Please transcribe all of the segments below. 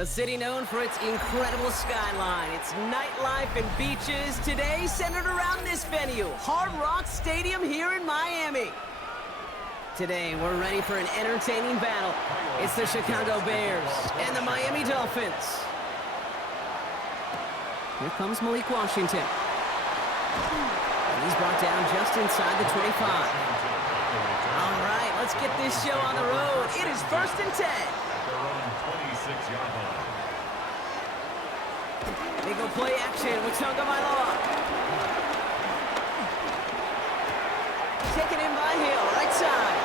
A city known for its incredible skyline, its nightlife and beaches, today centered around this venue, Hard Rock Stadium here in Miami. Today, we're ready for an entertaining battle. It's the Chicago Bears and the Miami Dolphins. Here comes Malik Washington. And he's brought down just inside the 25. All right, let's get this show on the road. It is 1st and 10. They go play action with Tagovailoa. Taken in by Hill, right side.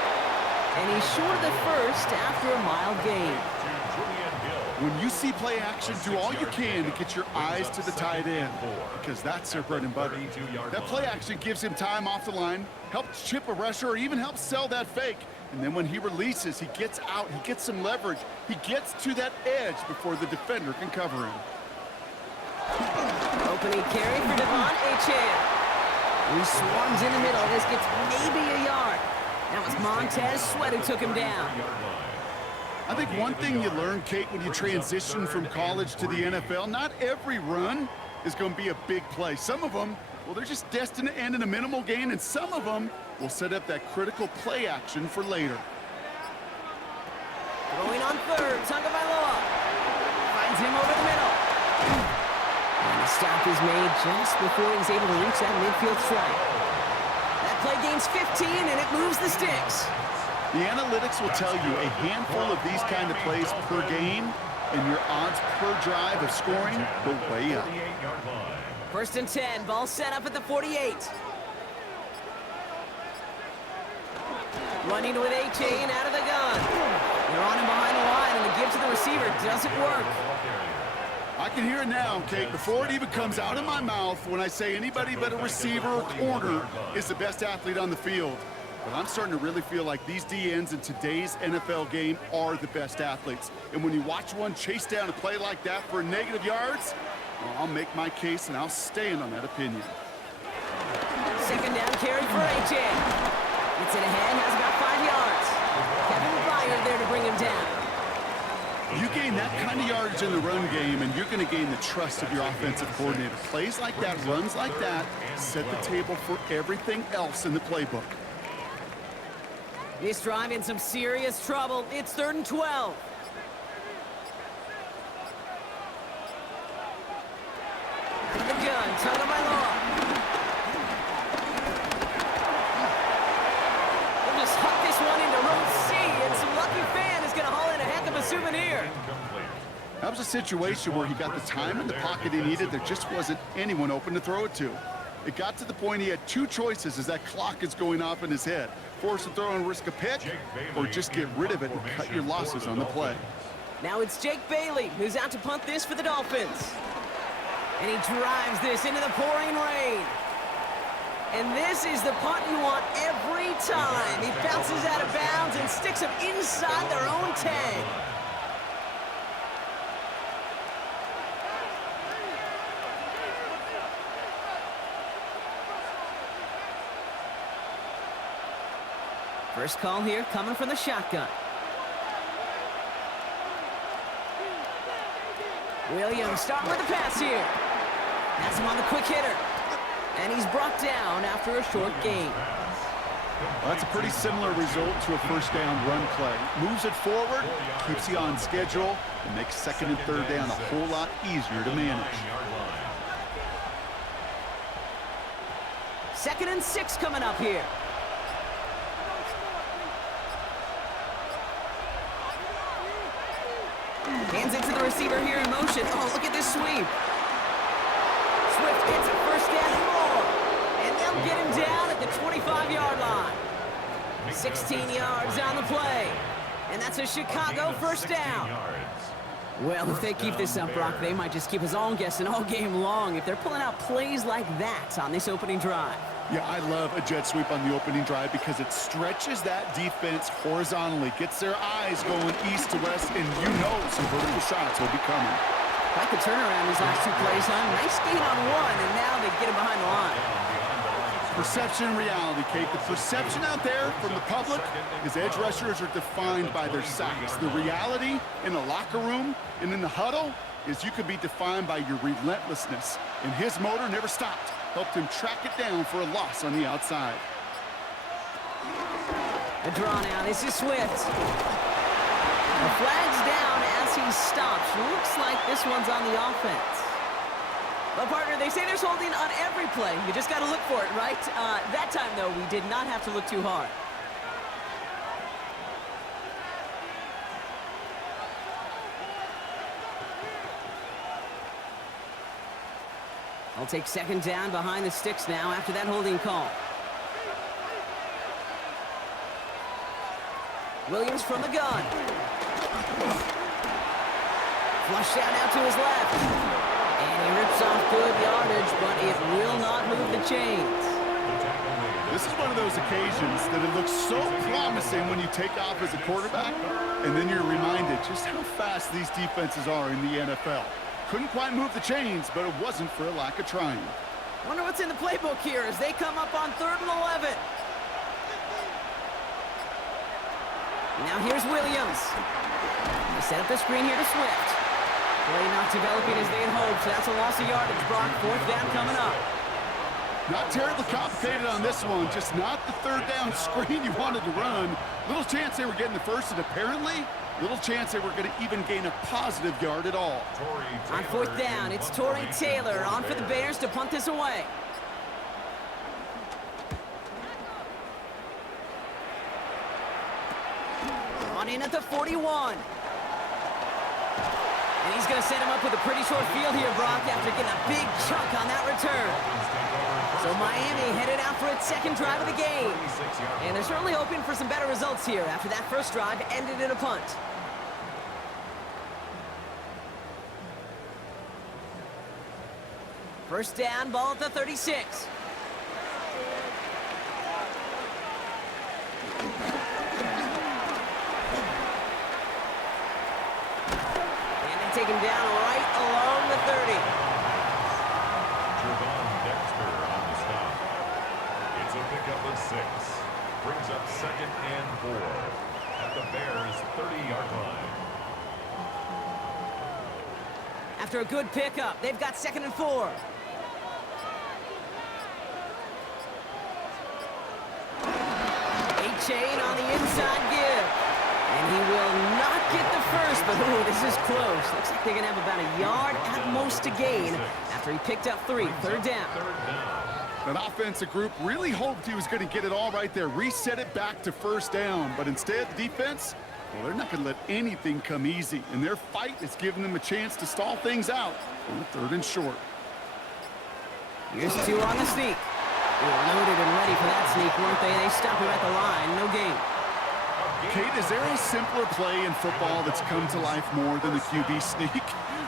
And he's short of the first after a mild gain. When you see play action, do all you can to get your eyes to the tight end, because that's their bread and butter. That play action gives him time off the line, helps chip a rusher, or even helps sell that fake. And then when he releases, he gets out, he gets some leverage. He gets to that edge before the defender can cover him. Opening carry for Devon Achane. He swarms in the middle. This gets maybe a yard. That was Montez Sweat who took him down. I think one thing you learn, Kate, when you transition from college to the NFL, not every run is going to be a big play. Some of them, well, they're just destined to end in a minimal gain, and some of them will set up that critical play action for later. Going on third, Tagovailoa finds him over the middle. And the stop is made just before he's able to reach that midfield strike. That play gains 15, and it moves the sticks. The analytics will tell you a handful of these kind of plays per game, and your odds per drive of scoring go way up. 1st and 10, ball set up at the 48. Running with Achane out of the gun. They're on him behind the line, and the give to the receiver doesn't work. I can hear it now, Kate, before it even comes out of my mouth when I say anybody but a receiver or corner is the best athlete on the field. But I'm starting to really feel like these DNs in today's NFL game are the best athletes. And when you watch one chase down a play like that for negative yards, well, I'll make my case and I'll stand on that opinion. 2nd down carry for Achane. Gets it ahead, has about 5 yards. Kevin Byard there to bring him down. You gain that kind of yardage in the run game, and you're going to gain the trust of your offensive coordinator. Plays like that, runs like that, set the table for everything else in the playbook. This drive in some serious trouble. It's 3rd and 12. Out of the gun, Tagovailoa. They'll just huck this one into row C, and some lucky fan is going to haul in a heck of a souvenir. That was a situation where he got the time in the pocket he needed. There just wasn't anyone open to throw it to. It got to the point he had 2 choices as that clock is going off in his head. Force a throw and risk a pick, or just get rid of it and cut your losses on the play. Now it's Jake Bailey who's out to punt this for the Dolphins. And he drives this into the pouring rain. And this is the punt you want every time. He bounces out of bounds and sticks them inside their own 10. First call here coming from the shotgun. Williams starting with the pass here. That's him on the quick hitter. And he's brought down after a short gain. Well, that's a pretty similar result to a 1st down run play. Moves it forward, keeps you on schedule, and makes 2nd and 3rd down a whole lot easier to manage. 2nd and 6 coming up here. Hands it to the receiver here in motion. Oh, look at this sweep. Swift gets a 1st down and more. And they'll get him down at the 25-yard line. 16 yards on the play. And that's a Chicago 1st down. Well, if they keep this up, Brock, they might just keep us all guessing all game long if they're pulling out plays like that on this opening drive. Yeah, I love a jet sweep on the opening drive because it stretches that defense horizontally, gets their eyes going east to west, and you know some vertical shots will be coming. Quite the turnaround these last 2 plays, huh? Nice gain on one, and now they get him behind the line. Perception and reality, Kate. The perception out there from the public is edge rushers are defined by their sacks. The reality in the locker room and in the huddle is you could be defined by your relentlessness. And his motor never stopped. Helped him track it down for a loss on the outside. A draw now. This is Swift. The flag's down as he stops. Looks like this one's on the offense. Well, partner, they say there's holding on every play. You just got to look for it, right? That time, though, we did not have to look too hard. I'll take second down behind the sticks now after that holding call. Williams from the gun. Flushed out now to his left. And he rips off good yardage, but it will not move the chains. This is one of those occasions that it looks so promising when you take off as a quarterback, and then you're reminded just how fast these defenses are in the NFL. Couldn't quite move the chains, but it wasn't for a lack of trying. Wonder what's in the playbook here as they come up on 3rd and 11. Now here's Williams. They set up the screen here to Swift. Play not developing as they had hoped, so that's a loss of yardage. Brock, 4th down coming up. Not terribly complicated on this one, just not the 3rd down screen you wanted to run. Little chance they were getting the first, and apparently, little chance they were going to even gain a positive yard at all. On 4th down, it's Torrey Taylor on for the Bears to punt this away. On in at the 41. And he's going to set him up with a pretty short field here, Brock, after getting a big chunk on that return. So Miami headed out for its 2nd drive of the game. And they're certainly hoping for some better results here after that first drive ended in a punt. First down, ball at the 36. Take him down right along the 30. Dexter on the stop. It's a pickup of 6. Brings up 2nd and 4 at the Bears' 30-yard line. After a good pickup, they've got 2nd and 4. A-chain on the inside give. And he will not get the first, but ooh, this is close. Looks like they're going to have about a yard at most to gain after he picked up 3. 3rd down. That offensive group really hoped he was going to get it all right there, reset it back to 1st down. But instead, the defense, well, they're not going to let anything come easy. And their fight is giving them a chance to stall things out on the 3rd and short. Here's 2 on the sneak. They were loaded and ready for that sneak, weren't they? They stop him at the line. No gain. Kate, is there a simpler play in football that's come to life more than the QB sneak?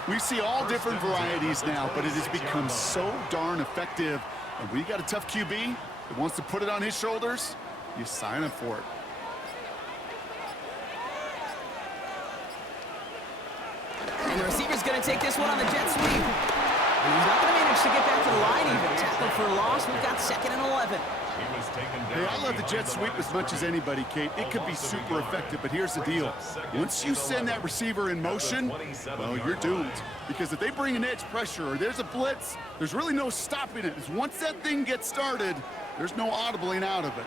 We see all different varieties now, but it has become so darn effective. And when you got a tough QB that wants to put it on his shoulders, you sign up for it. And the receiver's going to take this one on the jet sweep. And he's not going to manage to get back to the line even. Tackle for a loss. We've got 2nd and 11. Hey, I love the jet sweep as much as anybody, Kate. It could be super effective, but here's the deal. Once you send that receiver in motion, well, you're doomed. Because if they bring an edge pressure or there's a blitz, there's really no stopping it. Once that thing gets started, there's no audibling out of it.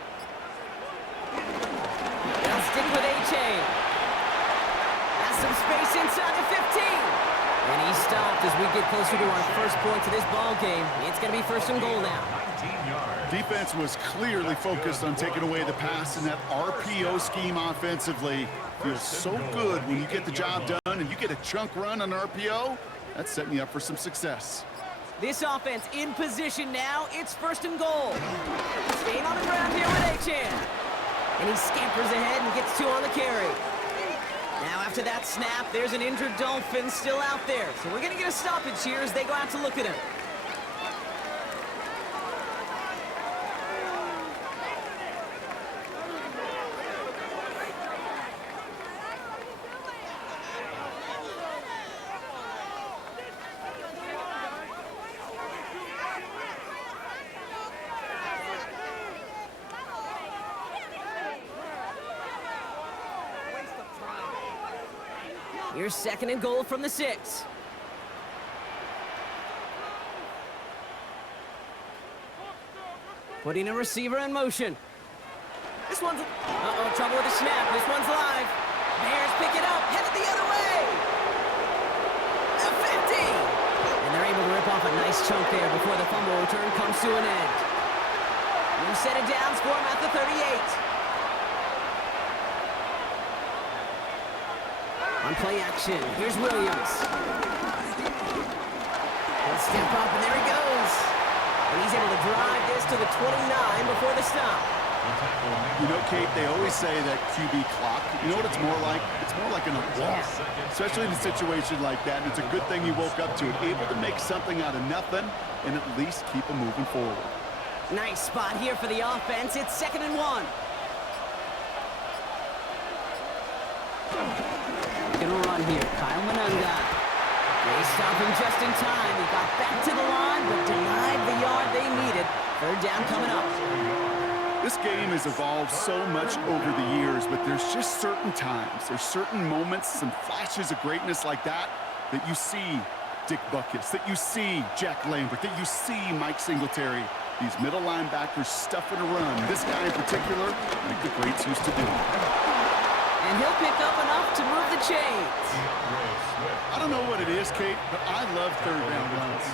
They'll stick with A-chain. Has some space inside the 15. And he stopped as we get closer to our first point to this ball game. It's going to be 1st and goal now. Defense was clearly focused on taking away the pass, and that RPO scheme offensively feels so good when you get the job done and you get a chunk run on RPO. That's setting you up for some success. This offense in position now. It's 1st and goal. Staying on the ground here with A-Chan. And he scampers ahead and gets 2 on the carry. Now after that snap, there's an injured Dolphin still out there. So we're going to get a stoppage here as they go out to look at him. Here's 2nd and goal from the 6. Putting a receiver in motion. This one's... Uh-oh, trouble with the snap. This one's live. Bears pick it up, headed the other way. The 50! And they're able to rip off a nice chunk there before the fumble return comes to an end. You set it down, score him at the 38. On play action, here's Williams. He'll step up, and there he goes. And he's able to drive this to the 29 before the stop. You know, Kate, they always say that QB clock. You know what it's more like? It's more like an applause, especially in a situation like that. And it's a good thing he woke up to it, able to make something out of nothing and at least keep him moving forward. Nice spot here for the offense. It's 2nd and 1. Gonna run here. Kyle Manunga. They stop him just in time. He got back to the line, but denied the yard they needed. 3rd down coming up. This game has evolved so much over the years, but there's just certain times, there's certain moments, some flashes of greatness like that, that you see Dick Butkus, that you see Jack Lambert, that you see Mike Singletary. These middle linebackers stuffing a run. This guy in particular, like the greats used to do. And he'll pick up enough to move the chains. I don't know what it is, Kate, but I love 3rd down runs.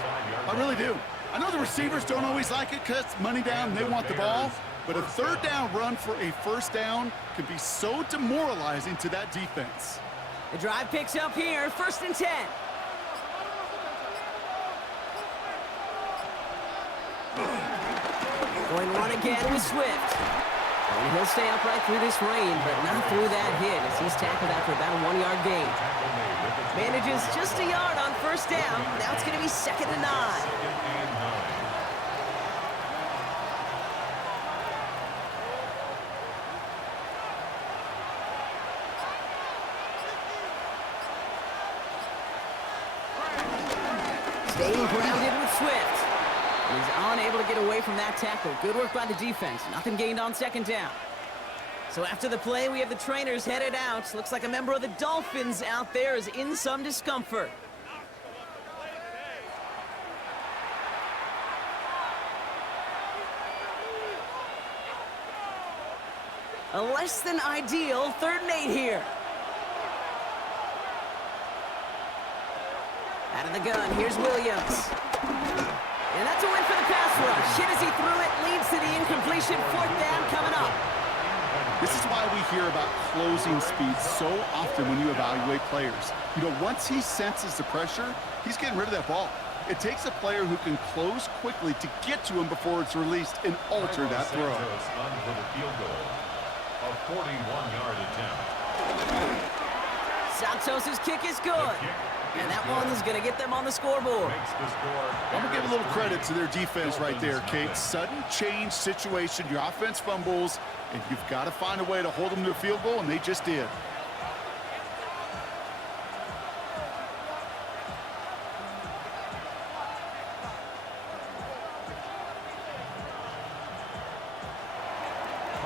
I really do. I know the receivers don't always like it because it's money down and they want the ball. But a 3rd down run for a 1st down can be so demoralizing to that defense. The drive picks up here, 1st and 10. Going run again with Swift. And he'll stay upright through this rain, but not through that hit as he's tackled after about a 1-yard gain. Manages just a yard on 1st down. Now it's going to be 2nd and 9. Staying grounded with Swift. He's unable to get away from that tackle. Good work by the defense. Nothing gained on 2nd down. So after the play, we have the trainers headed out. Looks like a member of the Dolphins out there is in some discomfort. A less than ideal 3rd and 8 here. Out of the gun, here's Williams. And that's a win for the pass rush. Hit as he threw it, leads to the incompletion. 4th down coming up. This is why we hear about closing speed so often when you evaluate players. You know, once he senses the pressure, he's getting rid of that ball. It takes a player who can close quickly to get to him before it's released and alter that throw. For the field goal. A 41-yard attempt. Santos' kick is good. And that one is going to get them on the scoreboard. I'm going to give a little credit to their defense right there, Kate. Sudden change situation, your offense fumbles, and you've got to find a way to hold them to a field goal, and they just did.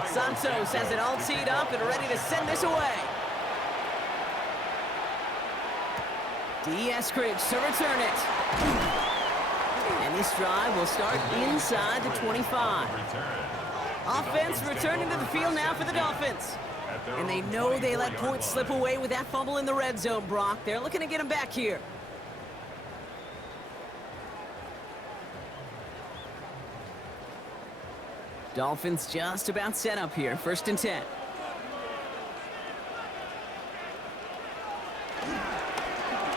Santos has it all teed up and ready to send this away. Eskridge to return it. And this drive will start inside the 25. Offense returning to the field now for the Dolphins. And they know they let points slip away with that fumble in the red zone, Brock. They're looking to get him back here. Dolphins just about set up here. 1st and 10.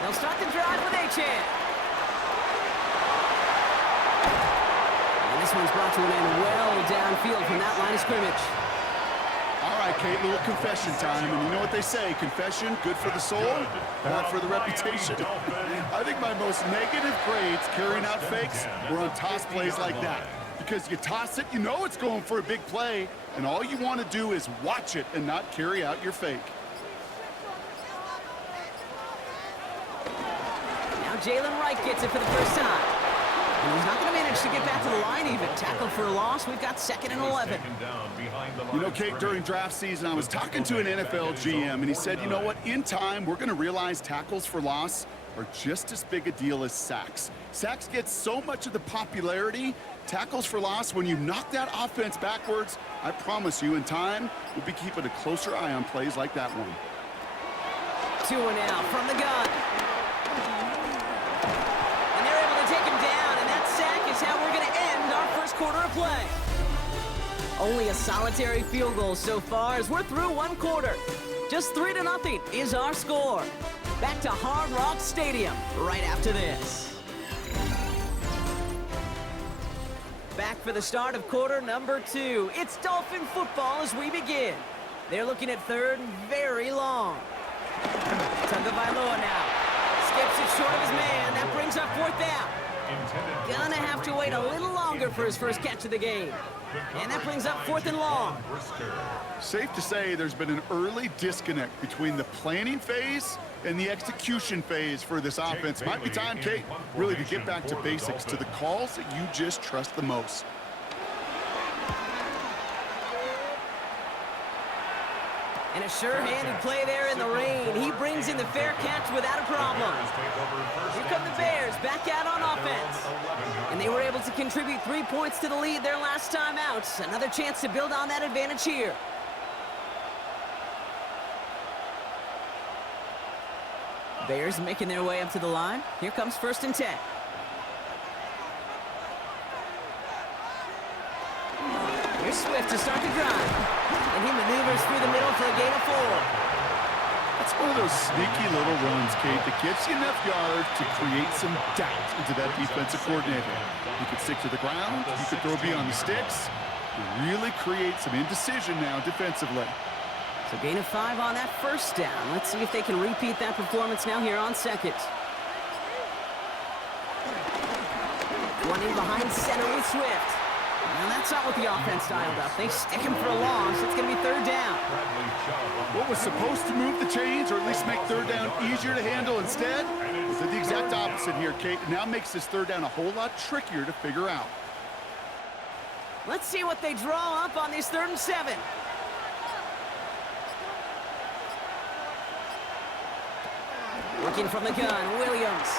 They'll start the drive with Achane. And this one's brought to an end well downfield from that line of scrimmage. All right, Kate, a little confession time. And you know what they say, confession, good for the soul, bad for the reputation. I think my most negative grades carrying out fakes were on toss plays like that. Because you toss it, you know it's going for a big play, and all you want to do is watch it and not carry out your fake. Jalen Wright gets it for the first time. And he's not going to manage to get back to the line even. Tackled for a loss. We've got 2nd and 11. You know, Kate, during draft season, I was talking to an NFL GM, and he said, you know what, in time, we're going to realize tackles for loss are just as big a deal as sacks. Sacks get so much of the popularity. Tackles for loss, when you knock that offense backwards, I promise you, in time, we'll be keeping a closer eye on plays like that one. 2 and out from the gun. And they're able to take him down, and that sack is how we're going to end our first quarter of play. Only a solitary field goal so far as we're through one quarter. Just 3-0 is our score. Back to Hard Rock Stadium right after this. Back for the start of quarter number 2. It's Dolphin football as we begin. They're looking at 3rd and very long. Tagovailoa now. Skips it short of his man. That brings up 4th down. Gonna have to wait a little longer for his first catch of the game. And that brings up 4th and long. Safe to say there's been an early disconnect between the planning phase and the execution phase for this offense. Might be time, Kate, really to get back to basics, to the calls that you just trust the most. And a sure-handed play there in the rain. He brings in the fair catch without a problem. Here come the Bears back out on offense. And they were able to contribute 3 points to the lead their last time out. Another chance to build on that advantage here. Bears making their way up to the line. Here comes 1st and 10. Here's Swift to start the drive. And he maneuvers through the middle for a gain of 4. That's one of those sneaky little runs, Kate, that gets you enough yards to create some doubt into that defensive coordinator. You could stick to the ground. You could throw beyond the sticks. You really create some indecision now defensively. So gain of 5 on that 1st down. Let's see if they can repeat that performance now here on 2nd. Running behind center with Swift. Now that's not what the offense dialed up. They stick him for a loss. It's going to be 3rd down. What was supposed to move the chains, or at least make 3rd down easier to handle instead, was the exact opposite here, Kate. It now makes this 3rd down a whole lot trickier to figure out. Let's see what they draw up on this 3rd and 7. Working from the gun, Williams.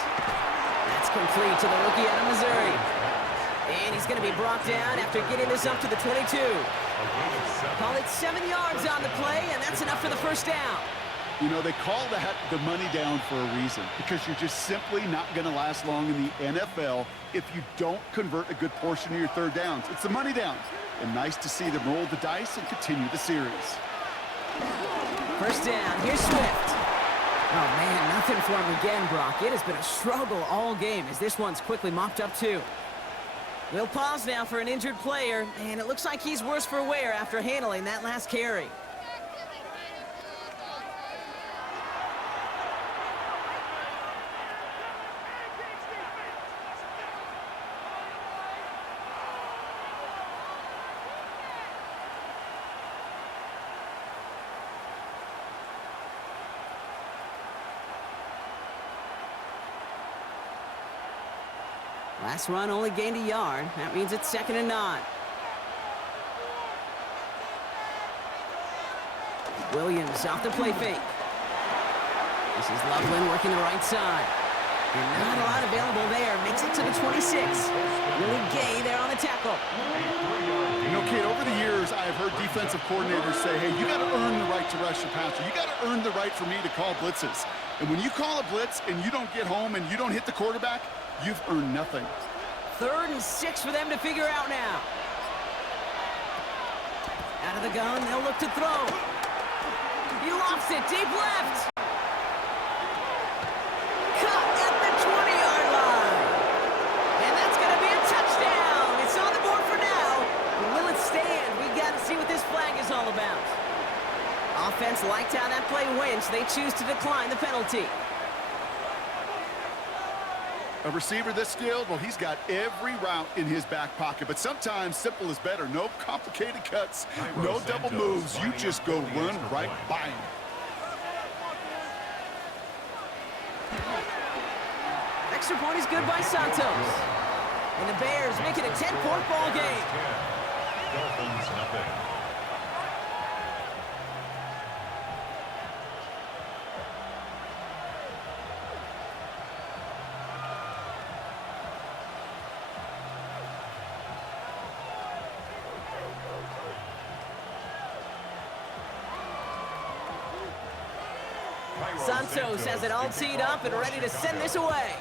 That's complete to the rookie out of Missouri. And he's going to be brought down after getting this up to the 22. Call it 7 yards on the play, and that's enough for the 1st down. You know, they call that the money down for a reason, because you're just simply not going to last long in the NFL if you don't convert a good portion of your 3rd downs. It's the money down. And nice to see them roll the dice and continue the series. 1st down, here's Swift. Oh, man, nothing for him again, Brock. It has been a struggle all game as this one's quickly mopped up, too. We'll pause now for an injured player, and it looks like he's worse for wear after handling that last carry. Last run only gained a yard. That means it's 2nd and 9. Williams off the play fake. This is Loveland working the right side. And not a lot available there. Makes it to the 26. Really Gay there on the tackle. You know, Kate, over the years, I have heard defensive coordinators say, hey, you got to earn the right to rush the passer. You got to earn the right for me to call blitzes. And when you call a blitz and you don't get home and you don't hit the quarterback, you've earned nothing. 3rd and 6 for them to figure out now. Out of the gun, they'll look to throw. He lofts it deep left. Cut at the 20-yard line. And that's going to be a touchdown. It's on the board for now. Will it stand? We got to see what this flag is all about. Offense liked how that play went, so they choose to decline the penalty. A receiver this skilled, well, he's got every route in his back pocket. But sometimes simple is better. No complicated cuts, no double moves. You just go run right by him. Extra point is good by Santos. And the Bears make it a 10-point ball game. 10. Dolphins nothing. Santos has it all teed up and ready to send this away.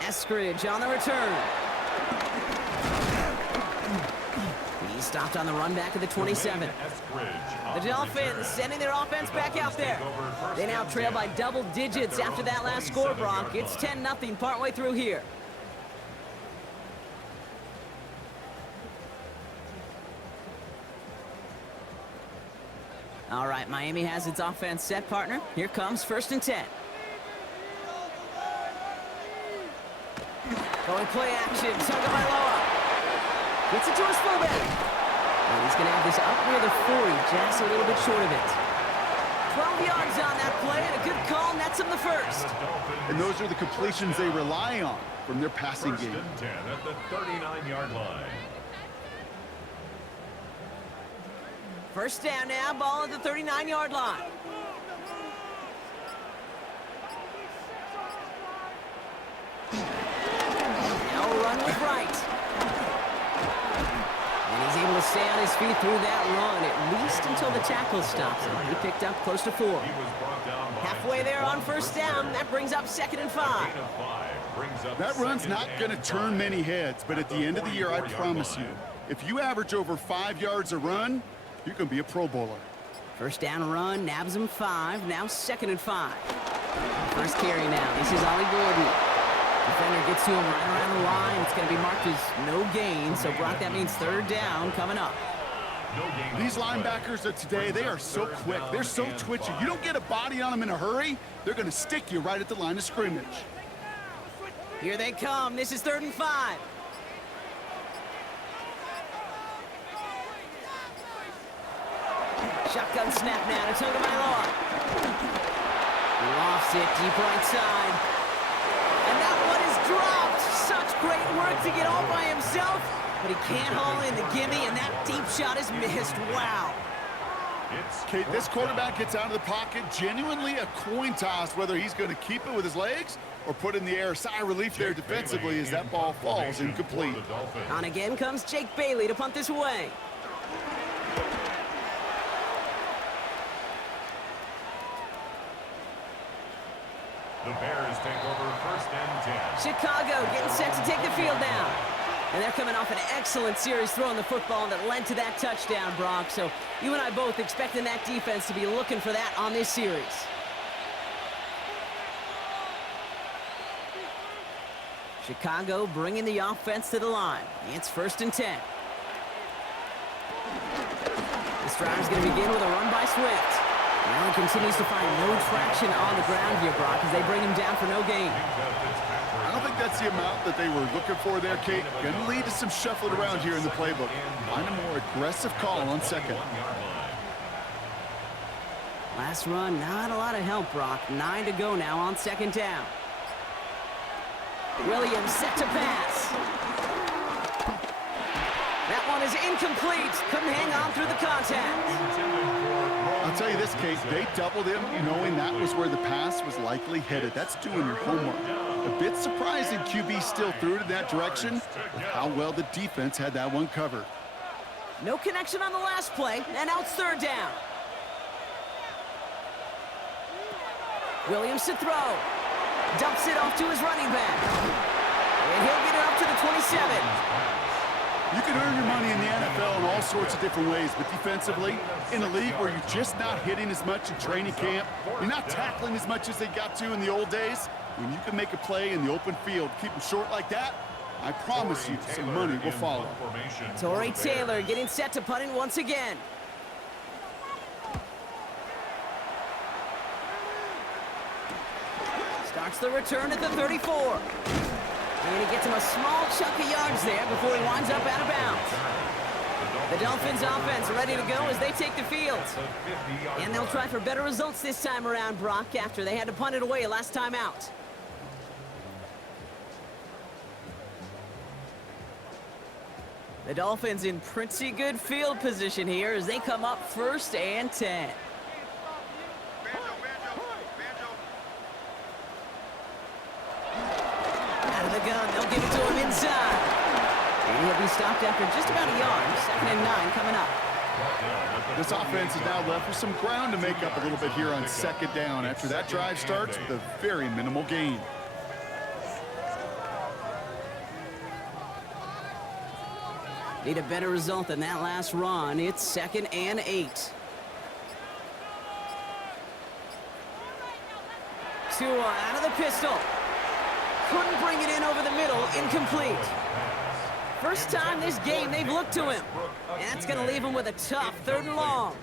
Eskridge on the return. He's stopped on the run back at the 27. The Dolphins sending their offense back out there. They now trail by double digits after that last score, Brock. It's 10-0 partway through here. All right, Miami has its offense set, partner. Here comes 1st and 10. Going play action, Tagovailoa. Gets it to his fullback. And he's going to have this up near the 40, just a little bit short of it. 12 yards on that play, and a good call nets him the first. And those are the completions they rely on from their passing game. 1st and 10 at the 39-yard line. First down now, ball at the 39-yard line. Now a run with Wright. And he's able to stay on his feet through that run, at least until the tackle stops him. He picked up close to 4. Halfway there on first down, that brings up 2nd and 5. That run's not going to turn many heads, but at the end of the year, I promise you, if you average over 5 yards a run, you're going to be a Pro Bowler. First down run, nabs him 5, now 2nd and 5. First carry now, this is Ollie Gordon. Defender gets to him right around the line. It's going to be marked as no gain, so Brock, that means 3rd down coming up. These linebackers of today, they are so quick. They're so twitchy. You don't get a body on them in a hurry, they're going to stick you right at the line of scrimmage. Here they come. This is 3rd and 5. Shotgun snap now to Tagovailoa. Lofts it deep right side. And that one is dropped. Such great work to get all by himself. But he can't haul in the gimme, and that deep shot is missed. Wow. Kate, this quarterback gets out of the pocket, genuinely a coin toss whether he's going to keep it with his legs or put it in the air. Sigh of relief there defensively as that ball falls incomplete. On again comes Jake Bailey to punt this away. The Bears take over 1st and 10. Chicago getting set to take the field down. And they're coming off an excellent series throwing the football that led to that touchdown, Brock. So you and I both expecting that defense to be looking for that on this series. Chicago bringing the offense to the line. It's 1st and 10. This drive's going to begin with a run by Swift. Allen continues to find no traction on the ground here, Brock, as they bring him down for no gain. I don't think that's the amount that they were looking for there, Kate. Going to lead to some shuffling around here in the playbook. Find a more aggressive call on 2nd. Last run, not a lot of help, Brock. 9 to go now on 2nd down. Williams set to pass. That one is incomplete. Couldn't hang on through the contact. I'll tell you this, Kate, they doubled him knowing that was where the pass was likely headed. That's doing your homework. A bit surprising QB still threw it in that direction with how well the defense had that one covered. No connection on the last play, and now it's 3rd down. Williams to throw. Dumps it off to his running back. And he'll get it up to the 27. You can earn your money in the NFL in all sorts of different ways, but defensively, in a league where you're just not hitting as much in training camp, you're not tackling as much as they got to in the old days, when you can make a play in the open field, keep them short like that, I promise you some money will follow. Torrey Taylor getting set to punt it once again. Starts the return at the 34. And he gets him a small chunk of yards there before he winds up out of bounds. The Dolphins offense ready to go as they take the field. And they'll try for better results this time around, Brock, after they had to punt it away last time out. The Dolphins in pretty good field position here as they come up 1st and 10. Out of the gun, they'll give it to him inside. And he'll be stopped after just about a yard. 2nd and 9 coming up. This offense is now left with some ground to make up a little bit here on 2nd down after that drive starts with a very minimal gain. Need a better result than that last run. It's 2nd and 8. Tua out of the pistol. Couldn't bring it in over the middle. Incomplete. First time this game they've looked to him. And that's going to leave him with a tough 3rd and long.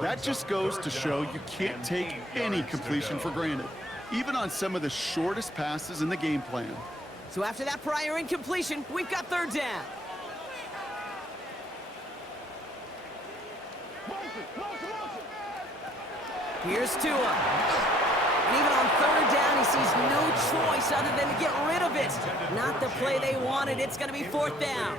That just goes to show you can't take any completion for granted, even on some of the shortest passes in the game plan. So after that prior incompletion, we've got 3rd down. Here's Tua. And even on 3rd down, he sees no choice other than to get rid of it. Not the play they wanted. It's going to be 4th down.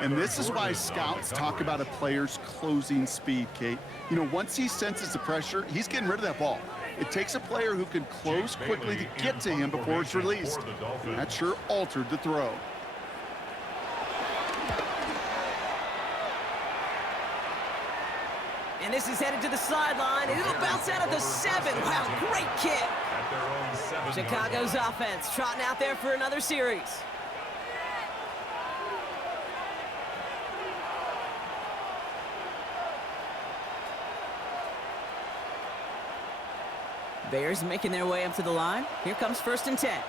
And this is why scouts talk about a player's closing speed, Kate. You know, once he senses the pressure, he's getting rid of that ball. It takes a player who can close quickly to get to him before it's released. And that sure altered the throw. And this is headed to the sideline, and it'll bounce out at the 7. Wow, great kick. Chicago's offense trotting out there for another series. Bears making their way up to the line. Here comes 1st and 10.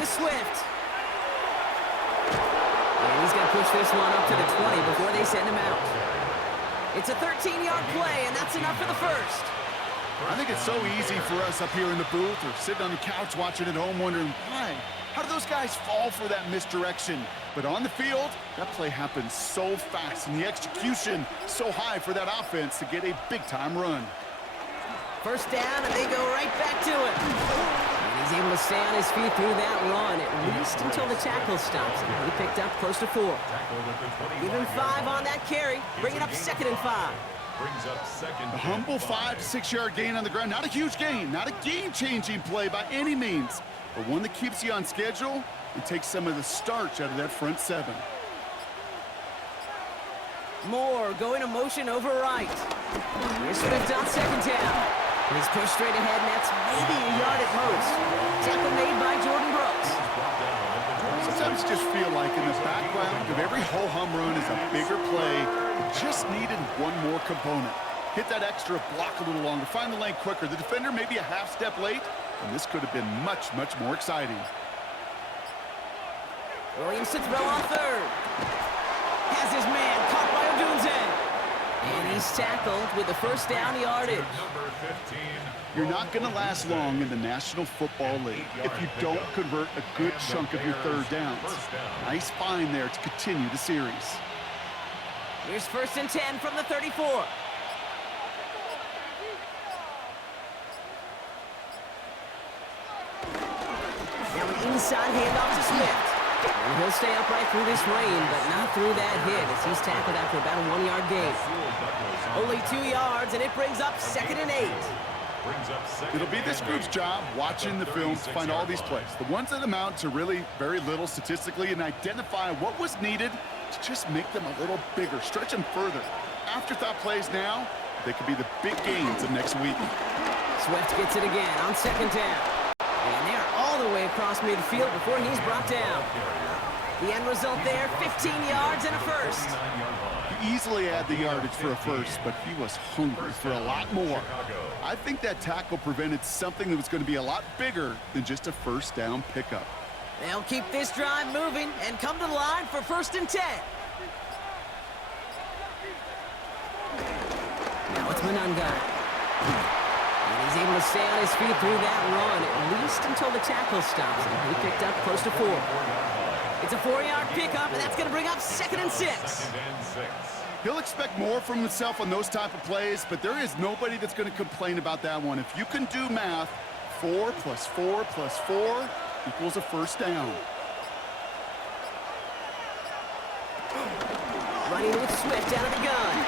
Swift. And he's going to push this one up to the 20 before they send him out. It's a 13-yard play, and that's enough for the 1st. I think it's so easy for us up here in the booth or sitting on the couch watching at home wondering, why? How do those guys fall for that misdirection? But on the field, that play happens so fast, and the execution so high for that offense to get a big-time run. 1st down, and they go right back to it. And he's able to stay on his feet through that run, at least until the tackle stops him. He picked up close to 4. Give him 5 on that carry. Bring it up 2nd and 5. A humble 5 to 6 yard gain on the ground. Not a huge gain, not a game-changing play by any means, but one that keeps you on schedule and takes some of the starch out of that front 7. Moore going to motion over right. Here's Swift on 2nd down. He's pushed straight ahead, and that's maybe a yard at most. Tackle made by Jordan Brooks. Sometimes you just feel like in the background of every ho-hum run is a bigger play. It just needed one more component. Hit that extra block a little longer, find the lane quicker. The defender maybe a half step late, and this could have been much, much more exciting. Williams to throw on 3rd. Has his man caught by Odunze. And he's tackled with the 1st down yardage. You're not going to last long in the National Football League if you don't convert a good chunk of your 3rd downs. Nice find there to continue the series. Here's 1st and 10 from the 34. Now an inside handoff to Swift. And he'll stay upright through this rain, but not through that hit as he's tackled after about a 1-yard gain. Only 2 yards, and it brings up 2nd and 8. It'll be this group's job watching the film to find all these plays, the ones that amount to really very little statistically, and identify what was needed to just make them a little bigger, stretch them further. Afterthought plays now, they could be the big gains of next week. Swift gets it again on 2nd down. And they're all the way across midfield before he's brought down. The end result there, 15 yards and a 1st. He easily had the yardage for a 1st, but he was hungry for a lot more. I think that tackle prevented something that was going to be a lot bigger than just a 1st down pickup. They'll keep this drive moving and come to the line for 1st and 10. Now it's Monunga. And he's able to stay on his feet through that run, at least until the tackle stops him. He picked up close to 4. It's a 4-yard pickup, and that's going to bring up 2nd and 6. He'll expect more from himself on those type of plays, but there is nobody that's going to complain about that one. If you can do math, 4 + 4 + 4 equals a first down. Running with Swift out of the gun.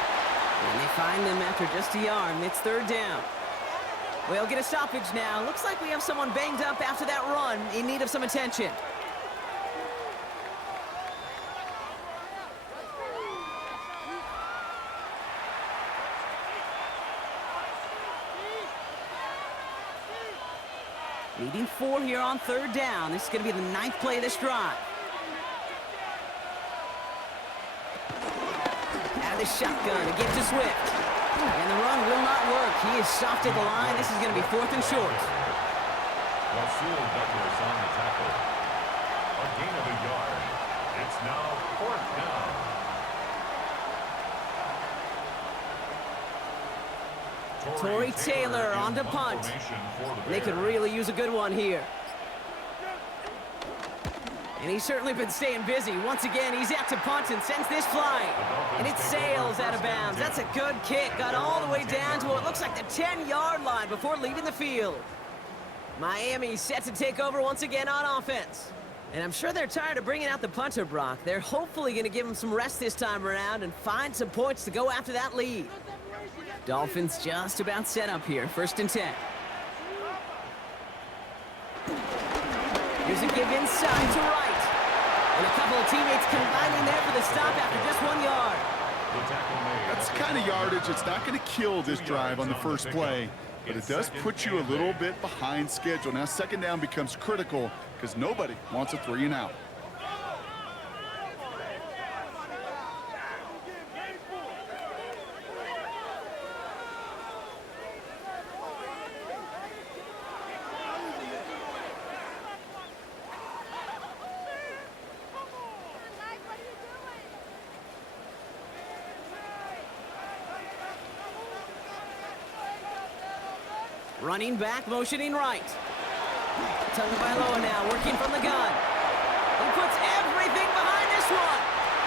And they find them after just a yard, and it's third down. We'll get a stoppage now. Looks like we have someone banged up after that run, in need of some attention. Needing 4 here on third down. This is going to be the 9th play of this drive. Out of the shotgun, a gift to Swift. And the run will not work. He is stopped at the line. This is going to be 4th and short. Rasul Douglas on the tackle. A gain of a yard. It's now 4th down. Torrey Taylor on to punt. They could really use a good one here. And he's certainly been staying busy. Once again, he's out to punt and sends this flying. And it sails out of bounds. That's a good kick. Got all the way down to what looks like the 10-yard line before leaving the field. Miami set to take over once again on offense. And I'm sure they're tired of bringing out the punter, Brock. They're hopefully going to give him some rest this time around and find some points to go after that lead. Dolphins just about set up here. 1st and 10. Here's a give inside to right. And a couple of teammates combining there for the stop after just 1 yard. That's the kind of yardage that's not going to kill this drive on the first play, but it does put you a little bit behind schedule. Now 2nd down becomes critical because nobody wants a 3 and out. Running back, motioning right. Tagovailoa now working from the gun. He puts everything behind this one.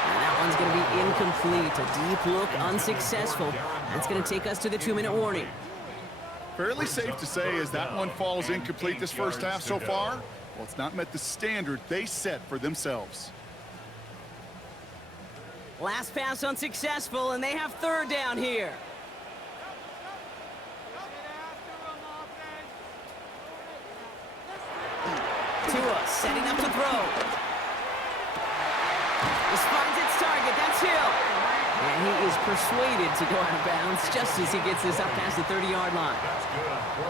And that one's going to be incomplete. A deep look, unsuccessful. That's going to take us to the 2-minute warning. Fairly safe to say as that one falls incomplete this first half so far, well, it's not met the standard they set for themselves. Last pass unsuccessful, and they have third down here. Tua setting up to throw. This finds its target. That's Hill. And he is persuaded to go out of bounds just as he gets this up past the 30-yard line.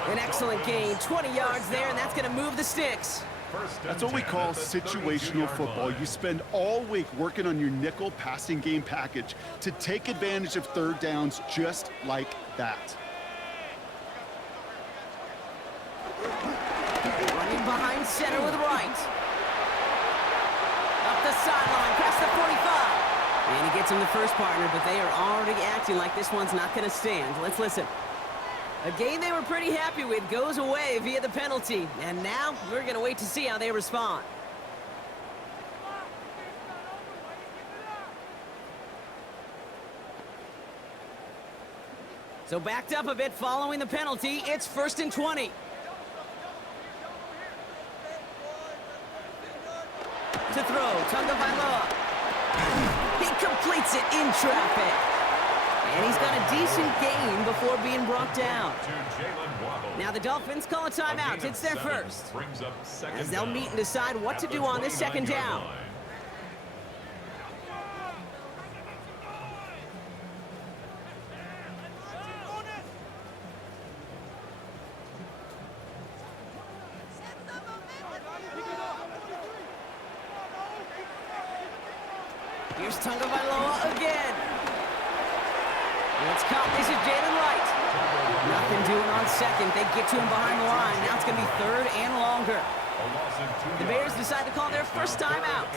An excellent gain. 20 yards there, and that's going to move the sticks. That's what we call situational football. You spend all week working on your nickel passing game package to take advantage of third downs just like that. Running behind center with right. Up the sideline, past the 45. And he gets him the first partner, but they are already acting like this one's not going to stand. Let's listen. A game they were pretty happy with goes away via the penalty. And now we're going to wait to see how they respond. So backed up a bit following the penalty. It's 1st and 20. To throw, Tagovailoa. He completes it in traffic. And he's got a decent gain before being brought down. Now the Dolphins call a timeout. It's their first. As they'll meet and decide what to do on this 2nd down. Here's Tagovailoa again. And it's caught. This is Jalen Wright. Nothing doing on 2nd. They get to him behind the line. Now it's going to be 3rd and longer. The Bears decide to call their first timeout.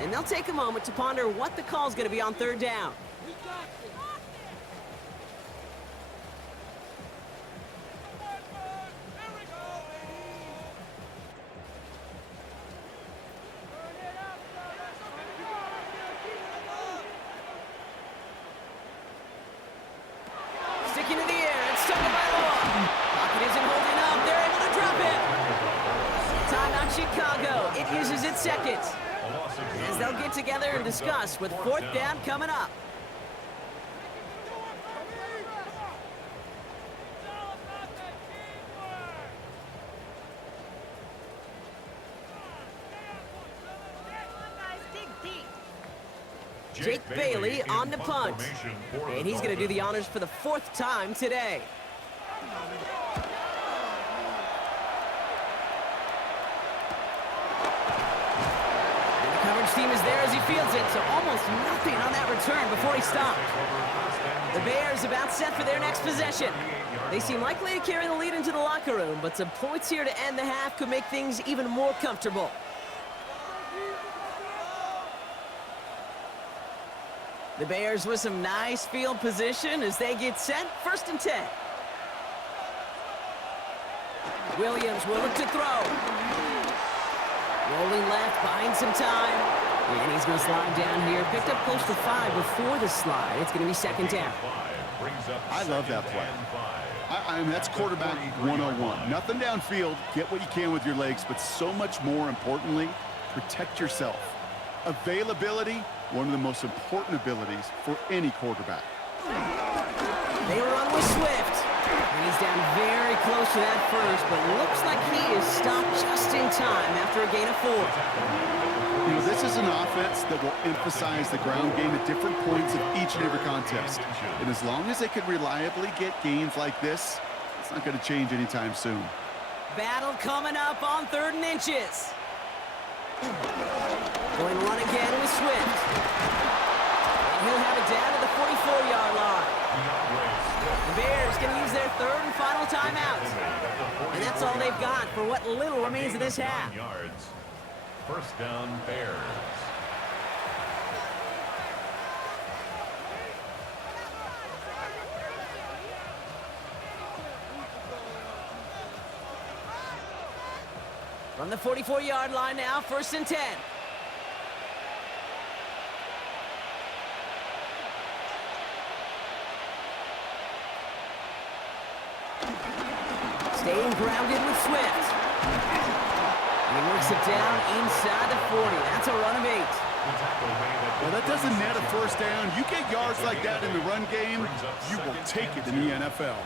And they'll take a moment to ponder what the call is going to be on 3rd down. seconds. A loss of As they'll get together and discuss with fourth down coming up. Jake Bailey on the punt. And he's going to do the honors for the fourth time today. And the coverage team is there as he fields it, so almost nothing on that return before he stopped. The Bears about set for their next possession. They seem likely to carry the lead into the locker room, but some points here to end the half could make things even more comfortable. The Bears with some nice field position as they get set. 1st and 10. Williams will look to throw. Rolling left, buying some time. And he's going to slide down here. Picked up close to 5 before the slide. It's going to be 2nd down. I love that play. I mean, that's quarterback 101. Nothing downfield. Get what you can with your legs, but so much more importantly, protect yourself. Availability, one of the most important abilities for any quarterback. They run with Swift. And he's down very close to that first, but looks like he is stopped just in time after a gain of 4. You know, this is an offense that will emphasize the ground game at different points of each and every contest. And as long as they can reliably get gains like this, it's not going to change anytime soon. Battle coming up on 3rd and inches. Going to run again with Swift. And he'll have it down to the 44-yard line. The Bears going to use their 3rd and final timeout. And that's all they've got for what little remains of this half. 1st down, Bears. From the 44-yard line now, 1st and 10. Staying grounded with Swift. And he works it down inside the 40. That's a run of 8. Well, that doesn't net a 1st down. You get yards like that in the run game, you will take it in the NFL.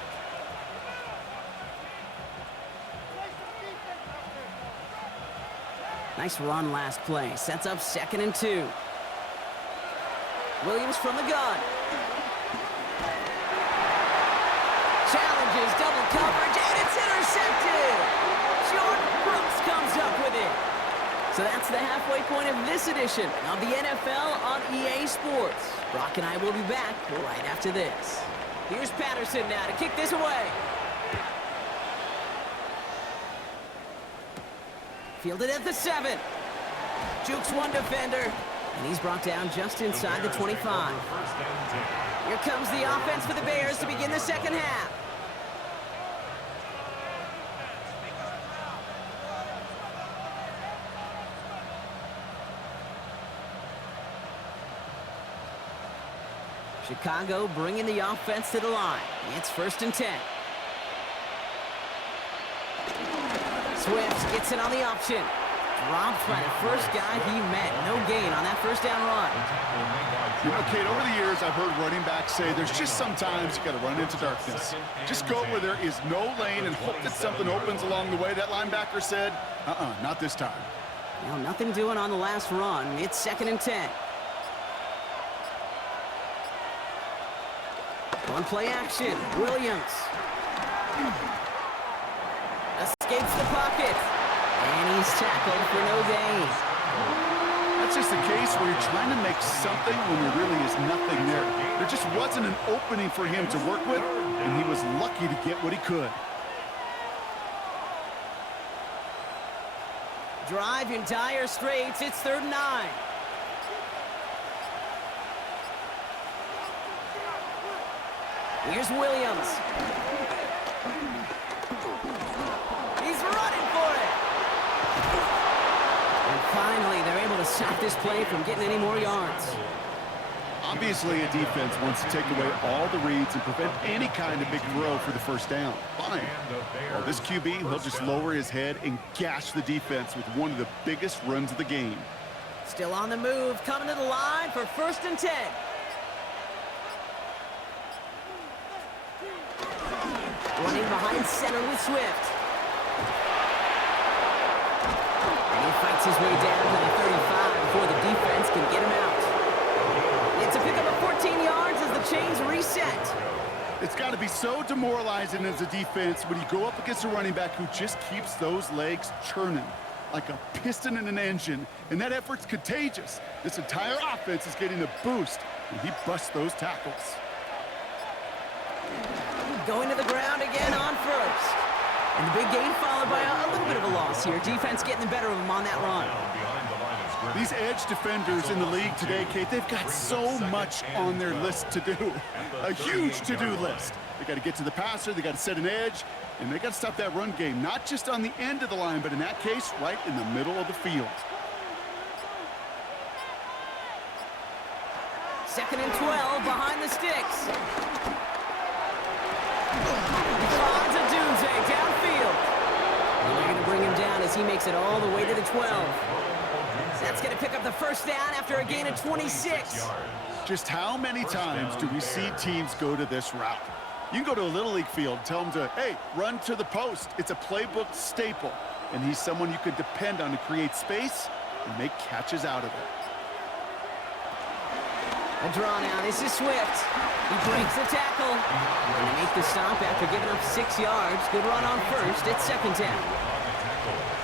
Nice run last play. Sets up 2nd and 2. Williams from the gun. Challenges double coverage, and it's intercepted. Jordan Brooks comes up with it. So that's the halfway point of this edition of the NFL on EA Sports. Brock and I will be back right after this. Here's Patterson now to kick this away. Fielded at the 7. Jukes one defender, and he's brought down just inside the 25. Here comes the offense for the Bears to begin the 2nd half. Chicago bringing the offense to the line. It's 1st and 10. Swift gets it on the option. Dropped by the first guy he met. No gain on that 1st down run. You know, Kate, over the years, I've heard running backs say there's just sometimes you got to run into darkness. Just go where there is no lane and hope that something opens along the way. That linebacker said, not this time. Well, nothing doing on the last run. It's 2nd and 10. On play action, Williams. Escapes the pocket. And he's tackled for no gain. That's just a case where you're trying to make something when there really is nothing there. There just wasn't an opening for him to work with, and he was lucky to get what he could. Drive in dire straits. It's 3rd and 9. Here's Williams. He's running for it. And finally, they're able to stop this play from getting any more yards. Obviously, a defense wants to take away all the reads and prevent any kind of big throw for the first down. Fine. Well, this QB, he'll just lower his head and gash the defense with one of the biggest runs of the game. Still on the move, coming to the line for 1st and 10. Running behind center with Swift. And he fights his way down to the 35 before the defense can get him out. It's a pickup of 14 yards as the chains reset. It's got to be so demoralizing as a defense when you go up against a running back who just keeps those legs churning like a piston in an engine, and that effort's contagious. This entire offense is getting a boost, and he busts those tackles. Going to the ground again on 1st. And the big gain followed by a little bit of a loss here. Defense getting the better of him on that run. These edge defenders in the league today, Kate, they've got so much on their list to do. A huge to-do list. They got to get to the passer, they got to set an edge, and they got to stop that run game, not just on the end of the line, but in that case, right in the middle of the field. 2nd and 12 behind the sticks. Finds a doomsday downfield. And they're going to bring him down as he makes it all the way to the 12. That's going to pick up the 1st down after a gain of 26. Just how many times do we see teams go to this route? You can go to a Little League field, tell them to, hey, run to the post. It's a playbook staple, and he's someone you could depend on to create space and make catches out of it. A draw now. This is Swift. He breaks the tackle. And they make the stop after giving up 6 yards. Good run on 1st. It's 2nd down.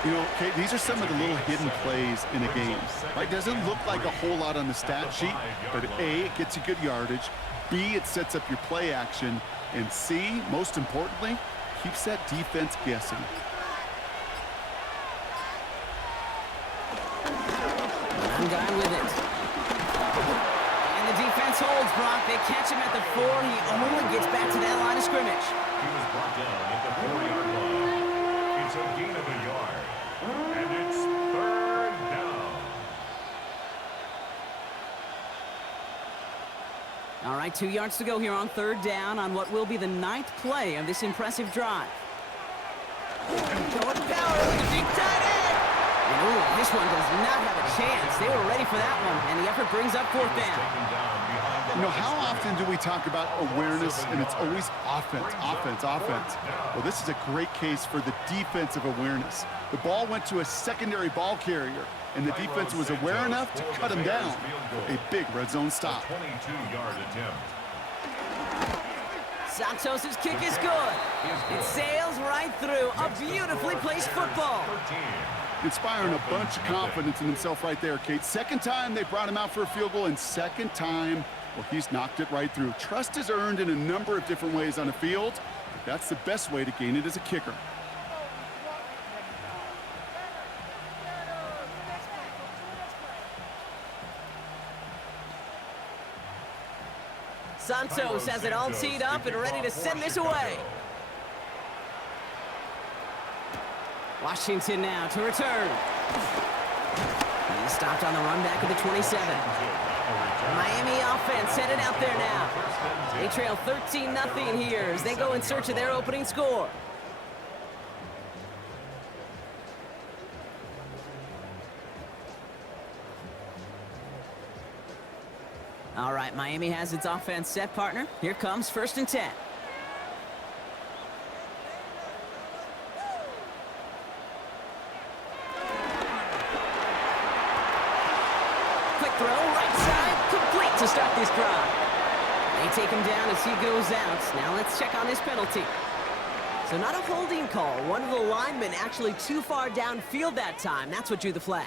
You know, Kate, these are some of the little hidden plays in a game. Right? Doesn't look like a whole lot on the stat sheet, but A, it gets you good yardage. B, it sets up your play action. And C, most importantly, keeps that defense guessing. One guy with it. And the defense holds, Brock. They catch him at the 4. He only gets back to that line of scrimmage. He was brought down at the 4-yard line. It's a gain of a yard. And it's 3rd down. All right, 2 yards to go here on 3rd down on what will be the 9th play of this impressive drive. Going power with a deep tight end. And ooh, this one does not have a chance. They were ready for that one, and the effort brings up 4th down. You know, how often do we talk about awareness, and it's always offense, offense, offense? Well, this is a great case for the defensive awareness. The ball went to a secondary ball carrier, and the defense was aware enough to cut him down for a big red zone stop. 22-yard attempt. Santos' kick is good. It sails right through. A beautifully placed football. Inspiring a bunch of confidence in himself right there, Kate. 2nd time they brought him out for a field goal, and 2nd time, well, he's knocked it right through. Trust is earned in a number of different ways on the field, but that's the best way to gain it as a kicker. Santos has it all teed up and ready to send this away. Washington now to return. He's stopped on the run back of the 27. Miami offense headed out there now. They trail 13-0 here as they go in search of their opening score. All right, Miami has its offense set, partner. Here comes 1st and 10. Quick throw, right side, complete to start this drive. They take him down as he goes out. Now let's check on this penalty. So not a holding call. One of the linemen actually too far downfield that time. That's what drew the flag.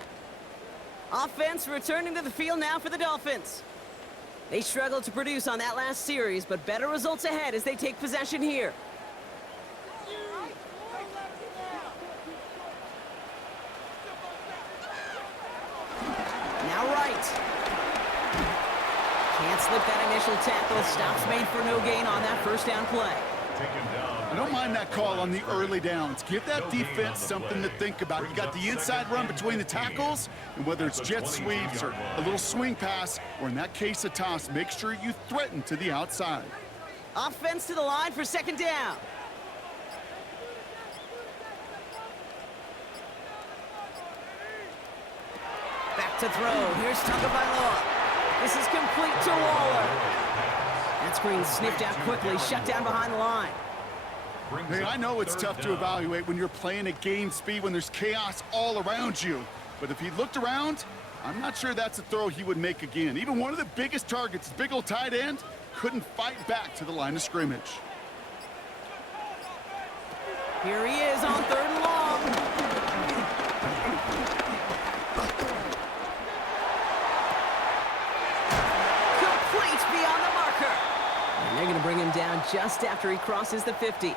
Offense returning to the field now for the Dolphins. They struggled to produce on that last series, but better results ahead as they take possession here. Now right. Can't slip that initial tackle. Stops made for no gain on that 1st down play. taken down. I don't mind that call on the early downs. Give that defense something to think about. You got the inside run between the tackles, and whether it's jet sweeps or a little swing pass, or in that case a toss, make sure you threaten to the outside. Offense to the line for second down. Back to throw. Here's Tagovailoa. This is complete to Waller. That screen sniffed out quickly, shut down behind the line. Hey, I know it's tough to evaluate when you're playing at game speed, when there's chaos all around you. But if he looked around, I'm not sure that's a throw he would make again. Even one of the biggest targets, big old tight end, couldn't fight back to the line of scrimmage. Here he is on third and long. Complete beyond the marker. And they're going to bring him down just after he crosses the 50.